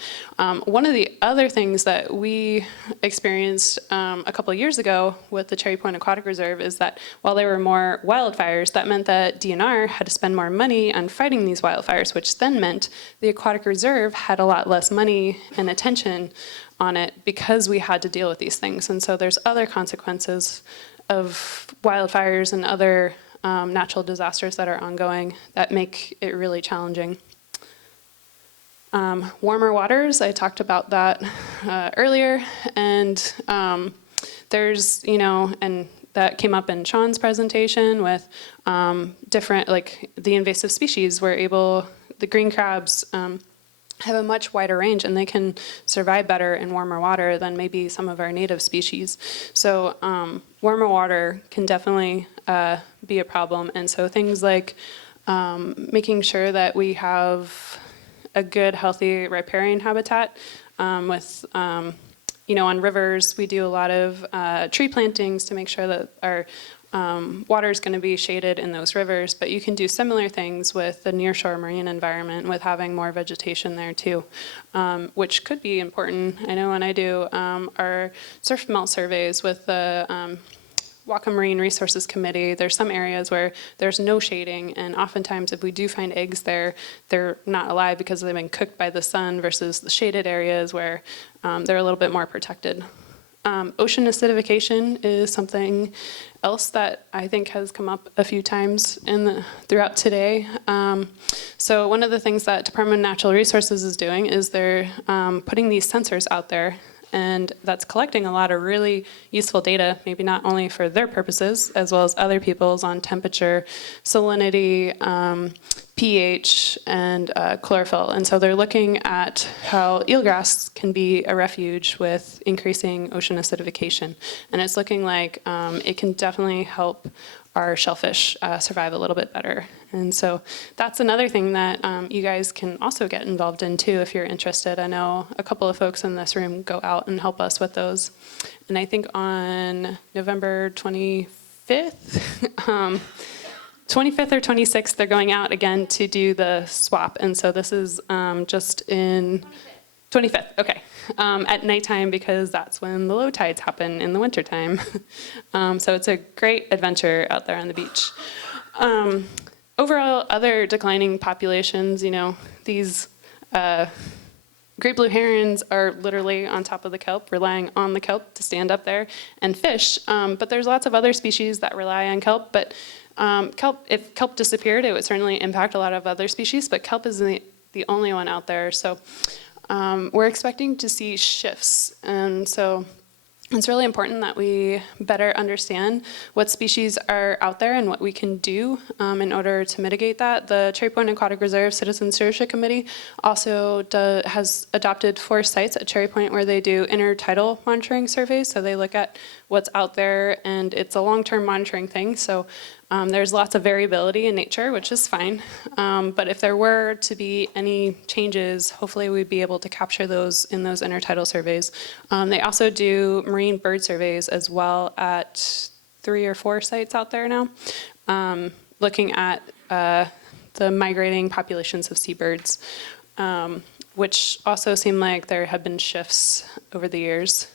One of the other things that we experienced a couple of years ago with the Cherry Point Aquatic Reserve is that while there were more wildfires, that meant that DNR had to spend more money on fighting these wildfires, which then meant the Aquatic Reserve had a lot less money and attention on it because we had to deal with these things. And so there's other consequences of wildfires and other natural disasters that are ongoing that make it really challenging. Warmer waters, I talked about that earlier, and there's, you know, and that came up in Sean's presentation with different, like the invasive species the green crabs have a much wider range and they can survive better in warmer water than maybe some of our native species. So warmer water can definitely be a problem. And so things like making sure that we have a good, healthy riparian habitat with you know, on rivers, we do a lot of tree plantings to make sure that our water is going to be shaded in those rivers. But you can do similar things with the nearshore marine environment with having more vegetation there too, which could be important. I know when I do our surf melt surveys with the Waka Marine Resources Committee, there's some areas where there's no shading, and oftentimes if we do find eggs there, they're not alive because they've been cooked by the sun versus the shaded areas where they're a little bit more protected. Ocean acidification is something else that I think has come up a few times throughout today. So one of the things that Department of Natural Resources is doing is they're putting these sensors out there, and that's collecting a lot of really useful data, maybe not only for their purposes, as well as other people's on temperature, salinity, pH, and chlorophyll. And so they're looking at how eelgrass can be a refuge with increasing ocean acidification. And it's looking like it can definitely help our shellfish survive a little bit better. And so that's another thing that you guys can also get involved in too if you're interested. I know a couple of folks in this room go out and help us with those. And I think on November 25th, 25th or 26th, they're going out again to do the swap. And so this is just in 25th, okay. At nighttime, because that's when the low tides happen in the wintertime. So it's a great adventure out there on the beach. Overall, other declining populations, you know, these great blue herons are literally on top of the kelp, relying on the kelp to stand up there and fish. But there's lots of other species that rely on kelp. But kelp, if kelp disappeared, it would certainly impact a lot of other species. But kelp is the only one out there. So we're expecting to see shifts. And so It's really important that we better understand what species are out there and what we can do in order to mitigate that. The Cherry Point Aquatic Reserve Citizen Stewardship Committee also has adopted 4 sites at Cherry Point where they do intertidal monitoring surveys. So they look at what's out there, and it's a long-term monitoring thing. So there's lots of variability in nature, which is fine. But if there were to be any changes, hopefully we'd be able to capture those in those intertidal surveys. They also do marine bird surveys as well at 3 or 4 sites out there now, looking at the migrating populations of seabirds, which also seem like there have been shifts over the years.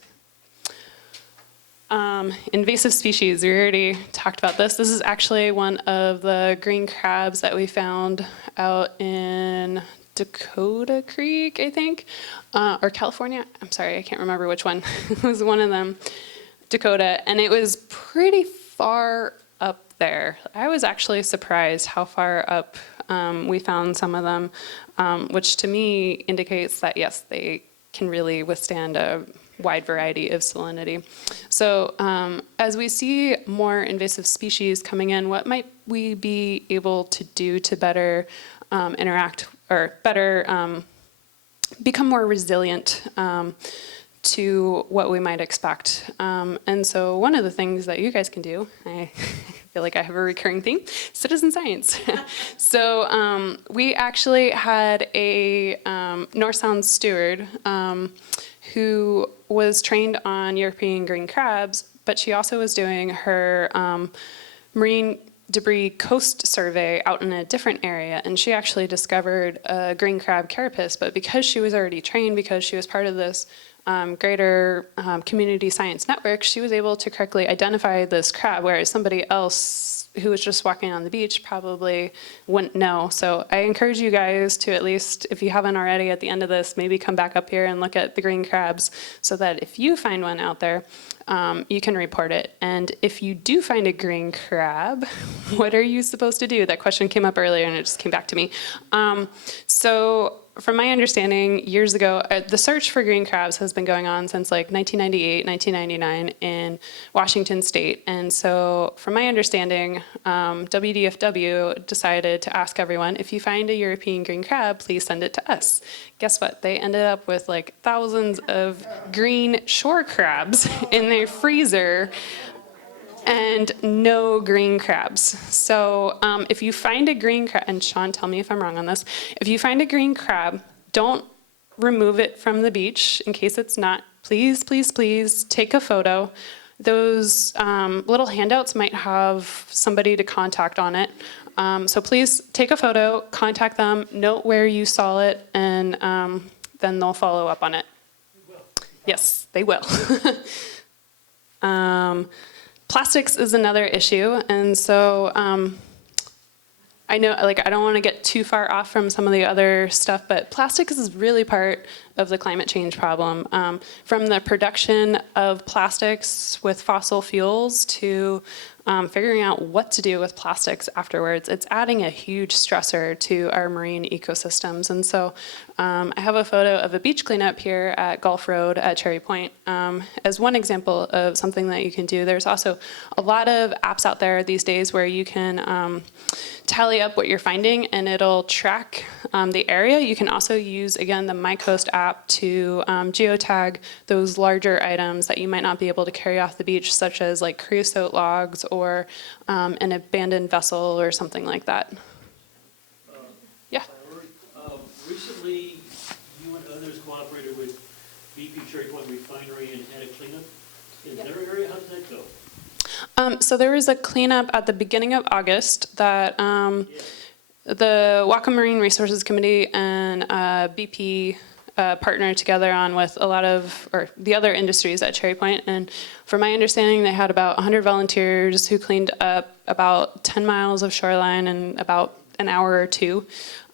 Invasive species, we already talked about this. This is actually one of the green crabs that we found out in Dakota Creek, I think, or California. I'm sorry, I can't remember which one. It was one of them, Dakota, and it was pretty far up there. I was actually surprised how far up we found some of them, which to me indicates that, yes, they can really withstand a wide variety of salinity. So as we see more invasive species coming in, what might we be able to do to better interact or better become more resilient to what we might expect? And so one of the things that you guys can do, I feel like I have a recurring theme, citizen science. So we actually had a North Sound steward who was trained on European green crabs, but she also was doing her marine debris coast survey out in a different area, and she actually discovered a green crab carapace, but because she was already trained, because she was part of this greater community science network, she was able to correctly identify this crab, whereas somebody else who was just walking on the beach probably wouldn't know. So I encourage you guys to, at least if you haven't already at the end of this, maybe come back up here and look at the green crabs so that if you find one out there, you can report it. And if you do find a green crab, what are you supposed to do? That question came up earlier and it just came back to me. So from my understanding, years ago, the search for green crabs has been going on since like 1998, 1999 in Washington State. And so from my understanding, WDFW decided to ask everyone, if you find a European green crab, please send it to us. Guess what? They ended up with like thousands of green shore crabs in their freezer and no green crabs. So if you find a green crab, and Sean, tell me if I'm wrong on this, if you find a green crab, don't remove it from the beach in case it's not. Please, please, please take a photo. Those little handouts might have somebody to contact on it. So please take a photo, contact them, note where you saw it, and then they'll follow up on it. Yes, they will. Plastics is another issue, and so I know, like, I don't want to get too far off from some of the other stuff, but plastics is really part of the climate change problem. From the production of plastics with fossil fuels to figuring out what to do with plastics afterwards, it's adding a huge stressor to our marine ecosystems. And so I have a photo of a beach cleanup here at Gulf Road at Cherry Point as one example of something that you can do. There's also a lot of apps out there these days where you can tally up what you're finding and it'll track the area. You can also use, again, the MyCoast app to geotag those larger items that you might not be able to carry off the beach, such as like creosote logs or an abandoned vessel or something like that. Yeah. Recently, you and others cooperated with BP Cherry Point Refinery and had a cleanup in their area. How did that go? So there was a cleanup at the beginning of August that the Whatcom Marine Resources Committee and BP partnered together on with a lot of, or the other industries at Cherry Point. And from my understanding, they had about 100 volunteers who cleaned up about 10 miles of shoreline in about an hour or two.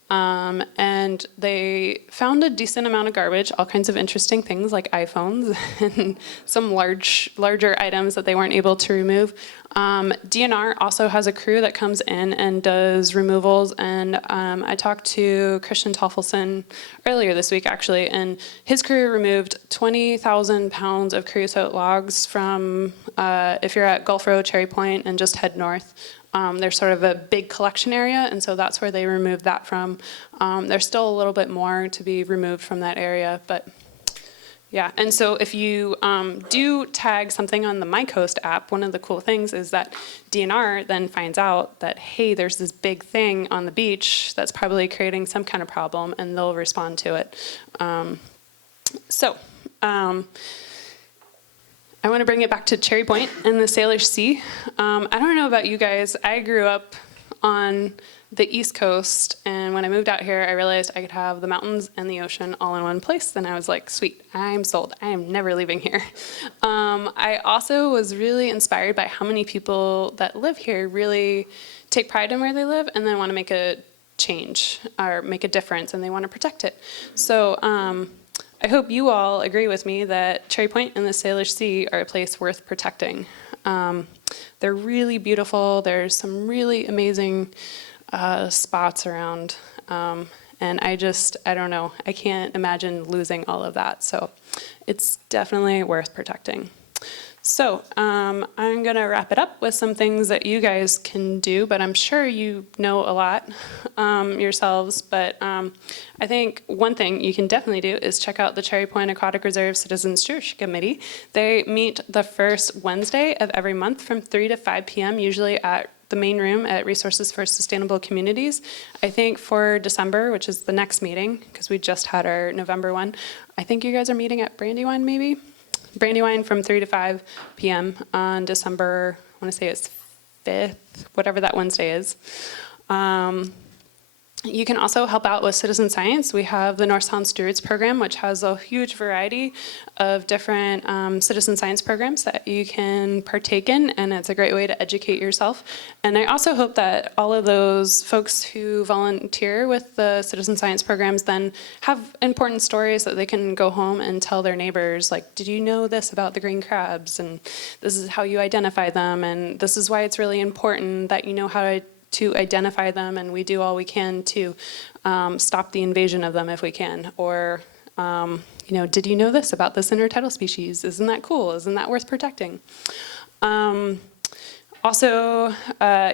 And they found a decent amount of garbage, all kinds of interesting things like iPhones and some larger items that they weren't able to remove. DNR also has a crew that comes in and does removals, and I talked to Christian Toffelson earlier this week actually, and his crew removed 20,000 pounds of creosote logs from, if you're at Gulf Road, Cherry Point, and just head north. There's sort of a big collection area, and so that's where they removed that from. There's still a little bit more to be removed from that area, but yeah. And so if you do tag something on the MyCoast app, one of the cool things is that DNR then finds out that, hey, there's this big thing on the beach that's probably creating some kind of problem, and they'll respond to it. I want to bring it back to Cherry Point and the Salish Sea. I don't know about you guys. I grew up on the East Coast, and when I moved out here, I realized I could have the mountains and the ocean all in one place, and I was like, sweet, I'm sold. I am never leaving here. I also was really inspired by how many people that live here really take pride in where they live and then want to make a change or make a difference, and they want to protect it. So I hope you all agree with me that Cherry Point and the Salish Sea are a place worth protecting. They're really beautiful. There's some really amazing spots around. And I don't know, I can't imagine losing all of that. So it's definitely worth protecting. So I'm going to wrap it up with some things that you guys can do, but I'm sure you know a lot yourselves. But I think one thing you can definitely do is check out the Cherry Point Aquatic Reserve Citizens Stewardship Committee. They meet the first Wednesday of every month from 3 to 5 p.m., usually at the main room at Resources for Sustainable Communities. I think for December, which is the next meeting, because we just had our November one, I think you guys are meeting at Brandywine maybe? Brandywine from 3 to 5 p.m. on December, I want to say it's 5th, whatever that Wednesday is. You can also help out with citizen science. We have the North Sound Stewards program, which has a huge variety of different citizen science programs that you can partake in, and it's a great way to educate yourself. And I also hope that all of those folks who volunteer with the citizen science programs then have important stories that they can go home and tell their neighbors, like, did you know this about the green crabs? And this is how you identify them, and this is why it's really important that you know how to identify them, and we do all we can to stop the invasion of them if we can. Or, did you know this about this intertidal species? Isn't that cool? Isn't that worth protecting? Also,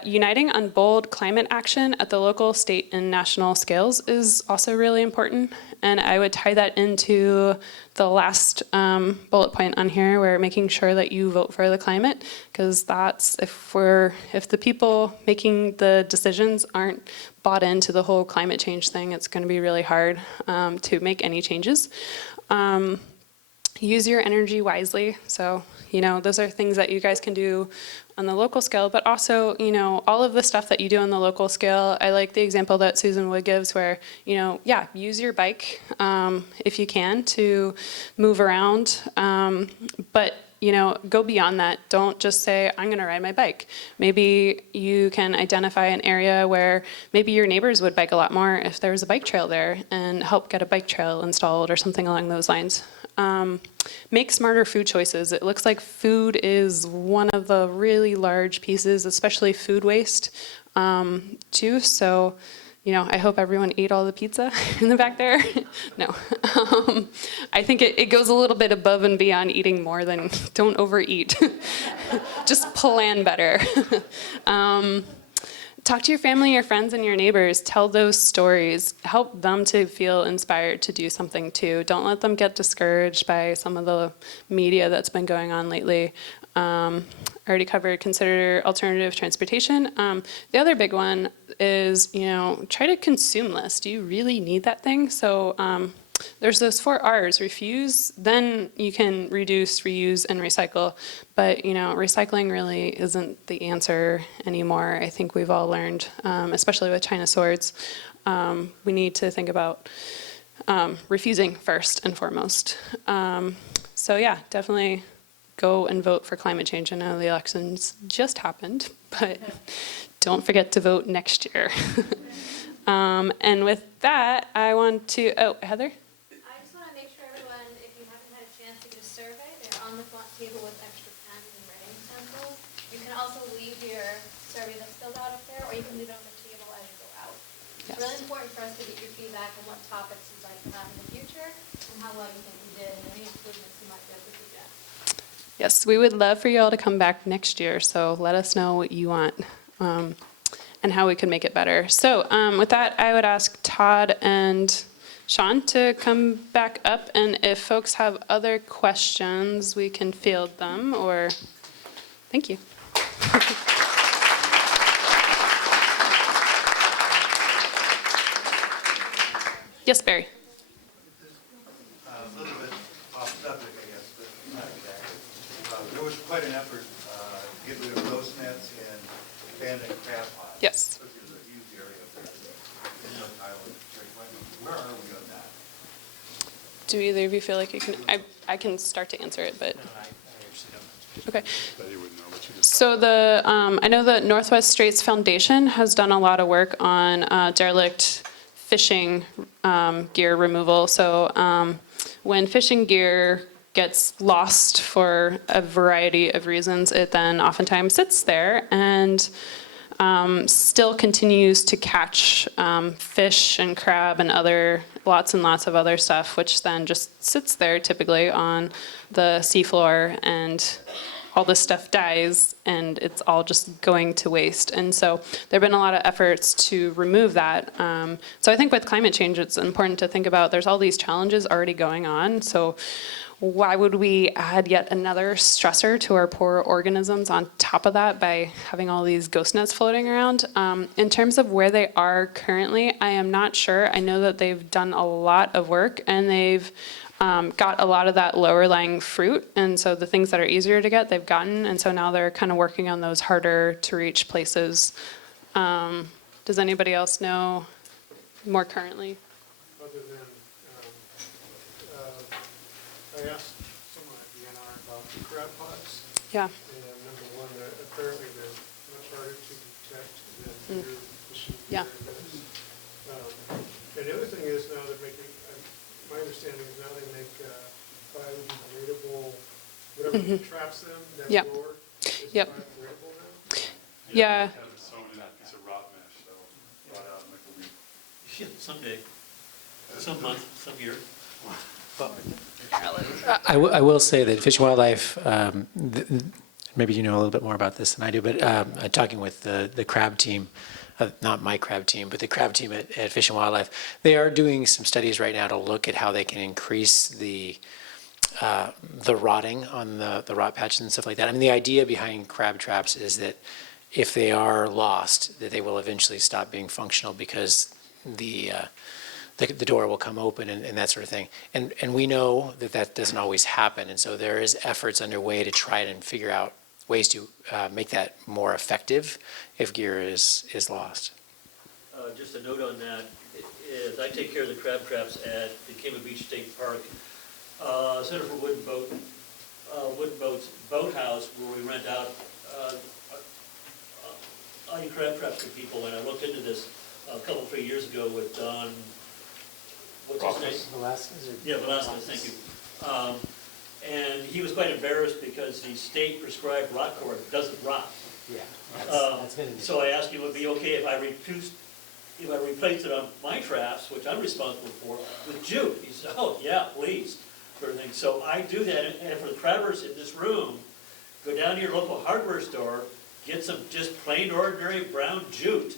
uniting on bold climate action at the local, state, and national scales is also really important. And I would tie that into the last bullet point on here, where making sure that you vote for the climate, because that's if the people making the decisions aren't bought into the whole climate change thing, it's going to be really hard to make any changes. Use your energy wisely. So, those are things that you guys can do on the local scale, but also, all of the stuff that you do on the local scale. I like the example that Susan Wood gives where, use your bike if you can to move around, but go beyond that. Don't just say, I'm going to ride my bike. Maybe you can identify an area where maybe your neighbors would bike a lot more if there was a bike trail there, and help get a bike trail installed or something along those lines. Make smarter food choices. It looks like food is one of the really large pieces, especially food waste, too. So, I hope everyone ate all the pizza in the back there. No. I think it goes a little bit above and beyond eating more than don't overeat. Just plan better. Talk to your family, your friends, and your neighbors. Tell those stories. Help them to feel inspired to do something too. Don't let them get discouraged by some of the media that's been going on lately. Already covered, consider alternative transportation. The other big one is, try to consume less. Do you really need that thing? So there's those 4 R's: refuse, then you can reduce, reuse, and recycle. But, recycling really isn't the answer anymore. I think we've all learned, especially with China swords, we need to think about refusing first and foremost. So yeah, definitely go and vote for climate change. I know the elections just happened, but don't forget to vote next year. And with that, I want to, oh, Heather? I just want to make sure everyone, if you haven't had a chance to get a survey, they're on the front table with extra pens and writing stencils. You can also leave your survey that's filled out up there, or you can leave it on the table as you go out. It's really important for us to get your feedback on what topics you'd like to have in the future, and how well you think we did, and any improvements you might be able to suggest. Yes, we would love for you all to come back next year, so let us know what you want and how we can make it better. So with that, I would ask Todd and Sean to come back up, and if folks have other questions, we can field them, or, thank you. Yes, Barry. A little bit off subject, I guess, but not exactly. There was quite an effort to get rid of ghost nets and abandoned crab pots. Yes. There's a huge area up there in North Island. Where are we on that? Do either of you feel like you can, I can start to answer it, but. Okay. So I know the Northwest Straits Foundation has done a lot of work on derelict fishing gear removal. So when fishing gear gets lost for a variety of reasons, it then oftentimes sits there and still continues to catch fish and crab and lots and lots of other stuff, which then just sits there typically on the seafloor, and all this stuff dies and it's all just going to waste. And so there have been a lot of efforts to remove that. So I think with climate change, it's important to think about there's all these challenges already going on. So why would we add yet another stressor to our poor organisms on top of that by having all these ghost nets floating around? In terms of where they are currently, I am not sure. I know that they've done a lot of work, and they've got a lot of that lower lying fruit, and so the things that are easier to get, they've gotten, and so now they're kind of working on those harder to reach places. Does anybody else know more currently? Other than, I asked someone at the NR about the crab pots, Yeah. and number one, apparently they're much harder to detect than your machine. Yeah. And the other thing is now they're making, my understanding is now they make biodegradable, whatever traps them, that Yep. lure is Yep. biodegradable now. Yeah. So many pieces of rot mesh, so rot out in like a week. Shit, someday, some month, some year. I will say that Fish and Wildlife, maybe you know a little bit more about this than I do, but talking with the crab team, not my crab team, but the crab team at Fish and Wildlife, they are doing some studies right now to look at how they can increase the rotting on the rot patches and stuff like that. I mean, the idea behind crab traps is that if they are lost, that they will eventually stop being functional because the door will come open and that sort of thing. And we know that doesn't always happen. And so there is efforts underway to try and figure out ways to make that more effective if gear is lost. Just a note on that, is I take care of the crab traps at the Cayman Beach State Park, Center for Wooden Boats Boathouse, where we rent out crab traps for people. And I looked into this a couple, 3 years ago with Don, what's his name? Velasquez? Yeah, Velasquez, thank you. And he was quite embarrassed because the state prescribed rot cord doesn't rot. Yeah. So I asked him, would it be okay if I replaced it on my traps, which I'm responsible for, with jute? He said, oh, yeah, please, sort of thing. So I do that, and for the crabbers in this room, go down to your local hardware store, get some just plain ordinary brown jute,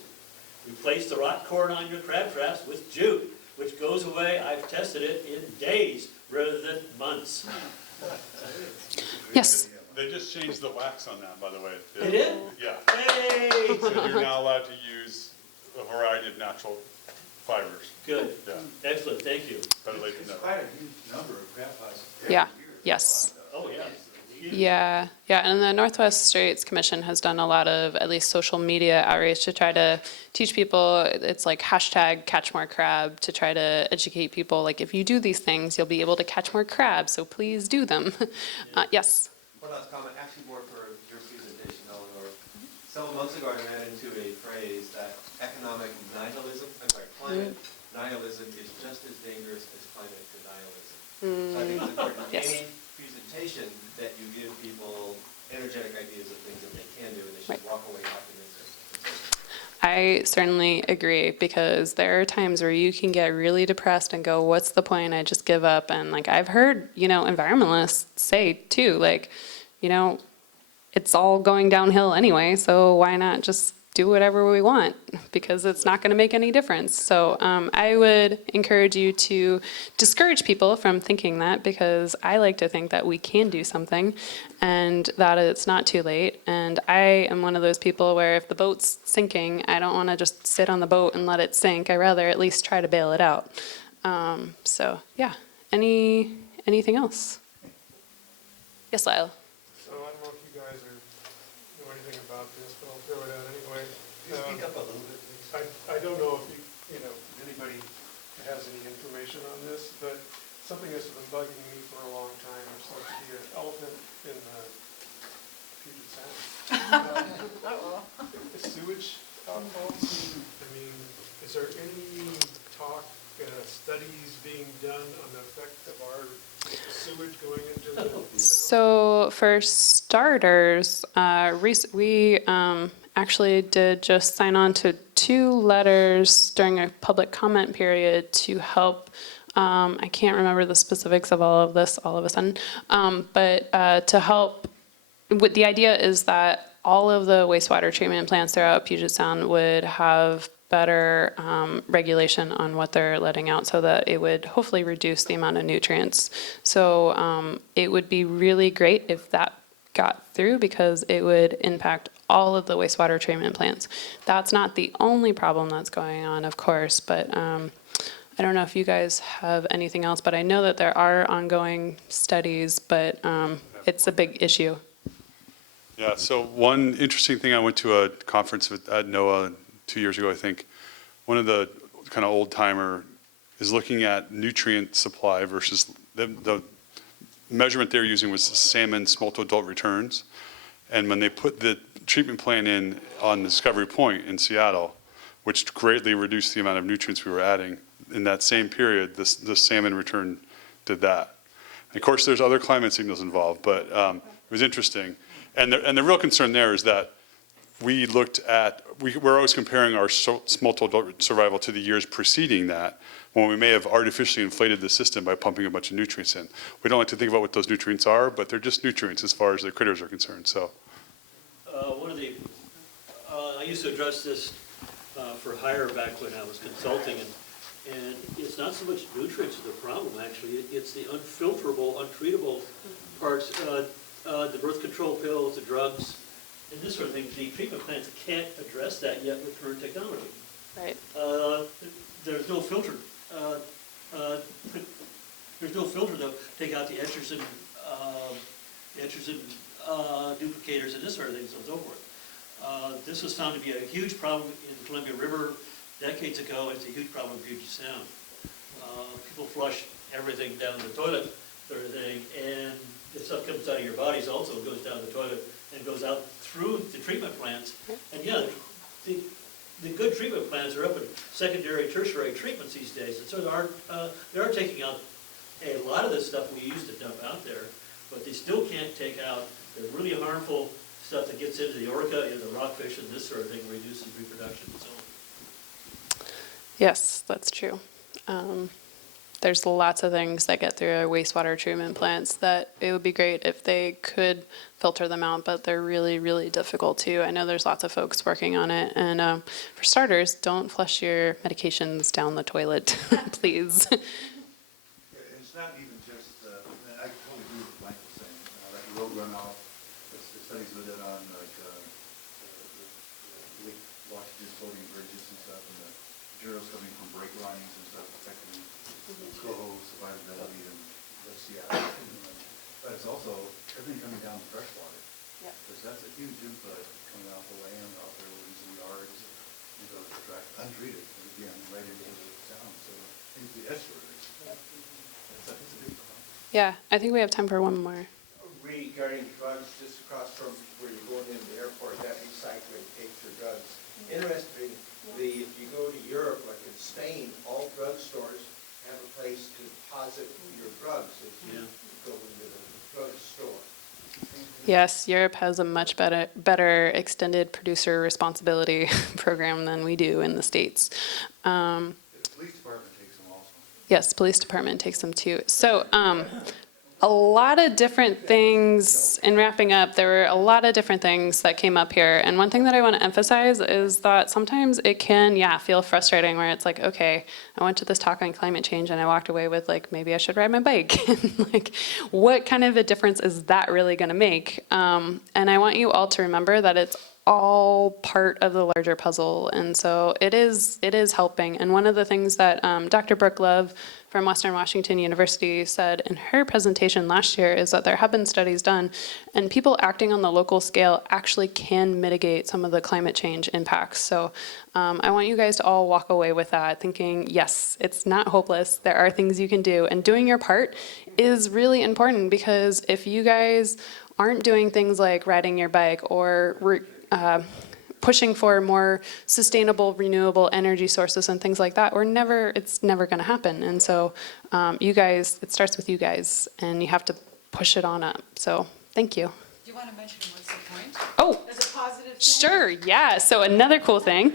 replace the rot cord on your crab traps with jute, which goes away, I've tested it, in days rather than months. Yes. They just changed the wax on that, by the way. They did? Yeah. Hey! So you're now allowed to use a variety of natural fibers. Good, Yeah, excellent, thank you. better late than It's never. quite a huge number of crab pots every Yeah. year. Yes. Oh, yeah. Yeah, and the Northwest Straits Commission has done a lot of at least social media outreach to try to teach people. It's like hashtag catch more crab to try to educate people. Like if you do these things, you'll be able to catch more crab. So please do them. Yes. One last comment, actually more for your presentation, Eleanor. Several months ago, I ran into a phrase that economic nihilism, climate nihilism is just as dangerous as climate denialism. So I think it's important in Yes. any presentation that you give people energetic ideas of things that they can do, and they should Right. walk away optimistic. I certainly agree, because there are times where you can get really depressed and go, what's the point? I just give up. And like I've heard, environmentalists say too, like, it's all going downhill anyway, so why not just do whatever we want, because it's not going to make any difference. So I would encourage you to discourage people from thinking that, because I like to think that we can do something and that it's not too late. And I am one of those people where if the boat's sinking, I don't want to just sit on the boat and let it sink. I rather at least try to bail it out. So yeah, anything else? Yes, Lyle. So I don't know if you guys know anything about this, but I'll throw it out anyway. Speak up a little bit, please. I don't know if anybody has any information on this, but something that's been bugging me for a long time. There's supposed to be an elephant in the Puget Sound. The sewage outfalls. I mean, is there any talk, studies being done on the effect of our sewage going into the sound? So for starters, we actually did just sign on to 2 letters during a public comment period to help. I can't remember the specifics of all of this all of a sudden, but to help. With the idea is that all of the wastewater treatment plants throughout Puget Sound would have better regulation on what they're letting out, so that it would hopefully reduce the amount of nutrients. So it would be really great if that got through, because it would impact all of the wastewater treatment plants. That's not the only problem that's going on, of course, but I don't know if you guys have anything else, but I know that there are ongoing studies, but it's a big issue. Yeah, so one interesting thing, I went to a conference at NOAA 2 years ago, I think. One of the kind of old timer is looking at nutrient supply versus the measurement they're using was salmon smolt to adult returns. And when they put the treatment plant in on Discovery Point in Seattle, which greatly reduced the amount of nutrients we were adding, in that same period, the salmon return did that. And of course, there's other climate signals involved, but it was interesting. And the real concern there is that we looked at, we're always comparing our smolt to adult survival to the years preceding that, when we may have artificially inflated the system by pumping a bunch of nutrients in. We don't like to think about what those nutrients are, but they're just nutrients as far as the critters are concerned. So, I used to address this for hire back when I was consulting, and it's not so much nutrients are the problem, actually. It's the unfilterable, untreatable parts, the birth control pills, the drugs, and this sort of thing. The treatment plants can't address that yet with current technology. Right. There's no filter. There's no filter to take out the estrogen duplicators and this sort of thing, so on and so forth. This was found to be a huge problem in the Columbia River decades ago. It's a huge problem in Puget Sound. People flush everything down the toilet, sort of thing, and the stuff comes out of your bodies also, goes down the toilet and goes out through the treatment plants. And yeah, the good treatment plants are up in secondary, tertiary treatments these days, and so they are taking out a lot of the stuff we used to dump out there, but they still can't take out the really harmful stuff that gets into the orca, the rockfish, and this sort of thing, reduces reproduction. So. Yes, that's true. There's lots of things that get through our wastewater treatment plants that it would be great if they could filter them out, but they're really, really difficult to. I know there's lots of folks working on it. And for starters, don't flush your medications down the toilet, please. It's not even just, I totally agree with Mike was saying, like road runoff, the studies we did on like the Washington floating bridges and stuff, and the materials coming from brake linings and stuff affecting coho survivability and the Seattle. But it's also everything coming down to fresh water. Yep. Because that's a huge input coming off the land, off their woods and yards, into the track, untreated, and again, right into the sound, so into the estuaries. It's a big problem. Yeah, I think we have time for one more. We regarding drugs just across from where you're going into the airport, that recycling takes your drugs. Interesting, if you go to Europe, like in Spain, all drugstores have a place to deposit your drugs if you go into the drugstore. Yes, Europe has a much better extended producer responsibility program than we do in the States. The police department takes them also. Yes, police department takes them too. So a lot of different things, in wrapping up, there were a lot of different things that came up here. And one thing that I want to emphasize is that sometimes it can, feel frustrating where it's like, okay, I went to this talk on climate change and I walked away with like, maybe I should ride my bike. Like, what kind of a difference is that really going to make? And I want you all to remember that it's all part of the larger puzzle, and so it is helping. And one of the things that Dr. Brooke Love from Western Washington University said in her presentation last year is that there have been studies done, and people acting on the local scale actually can mitigate some of the climate change impacts. So I want you guys to all walk away with that thinking, yes, it's not hopeless. There are things you can do, and doing your part is really important, because if you guys aren't doing things like riding your bike or pushing for more sustainable, renewable energy sources and things like that, it's never going to happen. And so you guys, it starts with you guys, and you have to push it on up. So thank you. Do you want to mention what's the point? Oh, As a positive thing? sure, yeah. So another cool thing,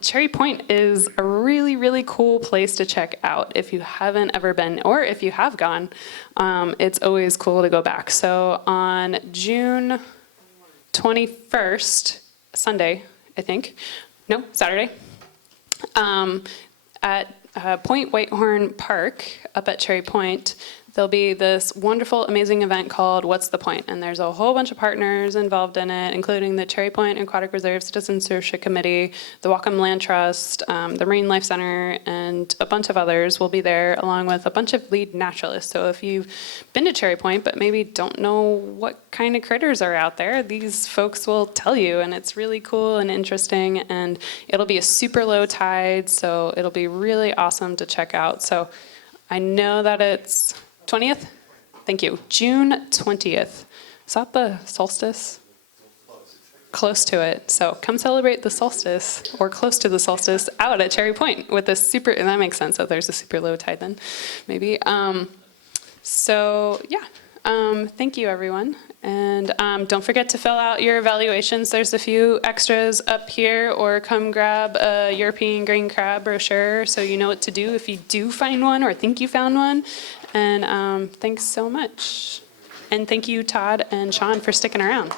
Cherry Point is a really, really cool place to check out if you haven't ever been, or if you have gone. It's always cool to go back. So on June 21st, Sunday, I think. No, Saturday. At Point Whitehorn Park up at Cherry Point, there'll be this wonderful, amazing event called What's the Point? And there's a whole bunch of partners involved in it, including the Cherry Point Aquatic Reserve Citizen Stewardship Committee, the Whatcom Land Trust, the Marine Life Center, and a bunch of others will be there, along with a bunch of lead naturalists. So if you've been to Cherry Point but maybe don't know what kind of critters are out there, these folks will tell you, and it's really cool and interesting, and it'll be a super low tide, so it'll be really awesome to check out. So I know that it's 20th? Thank you. June 20th. Is that the solstice? Close to it. So come celebrate the solstice, or close to the solstice, out at Cherry Point with a super, and that makes sense that there's a super low tide then, maybe. So yeah, thank you everyone. And don't forget to fill out your evaluations. There's a few extras up here, or come grab a European green crab brochure so you know what to do if you do find one or think you found one. And thanks so much. And thank you, Todd and Sean, for sticking around.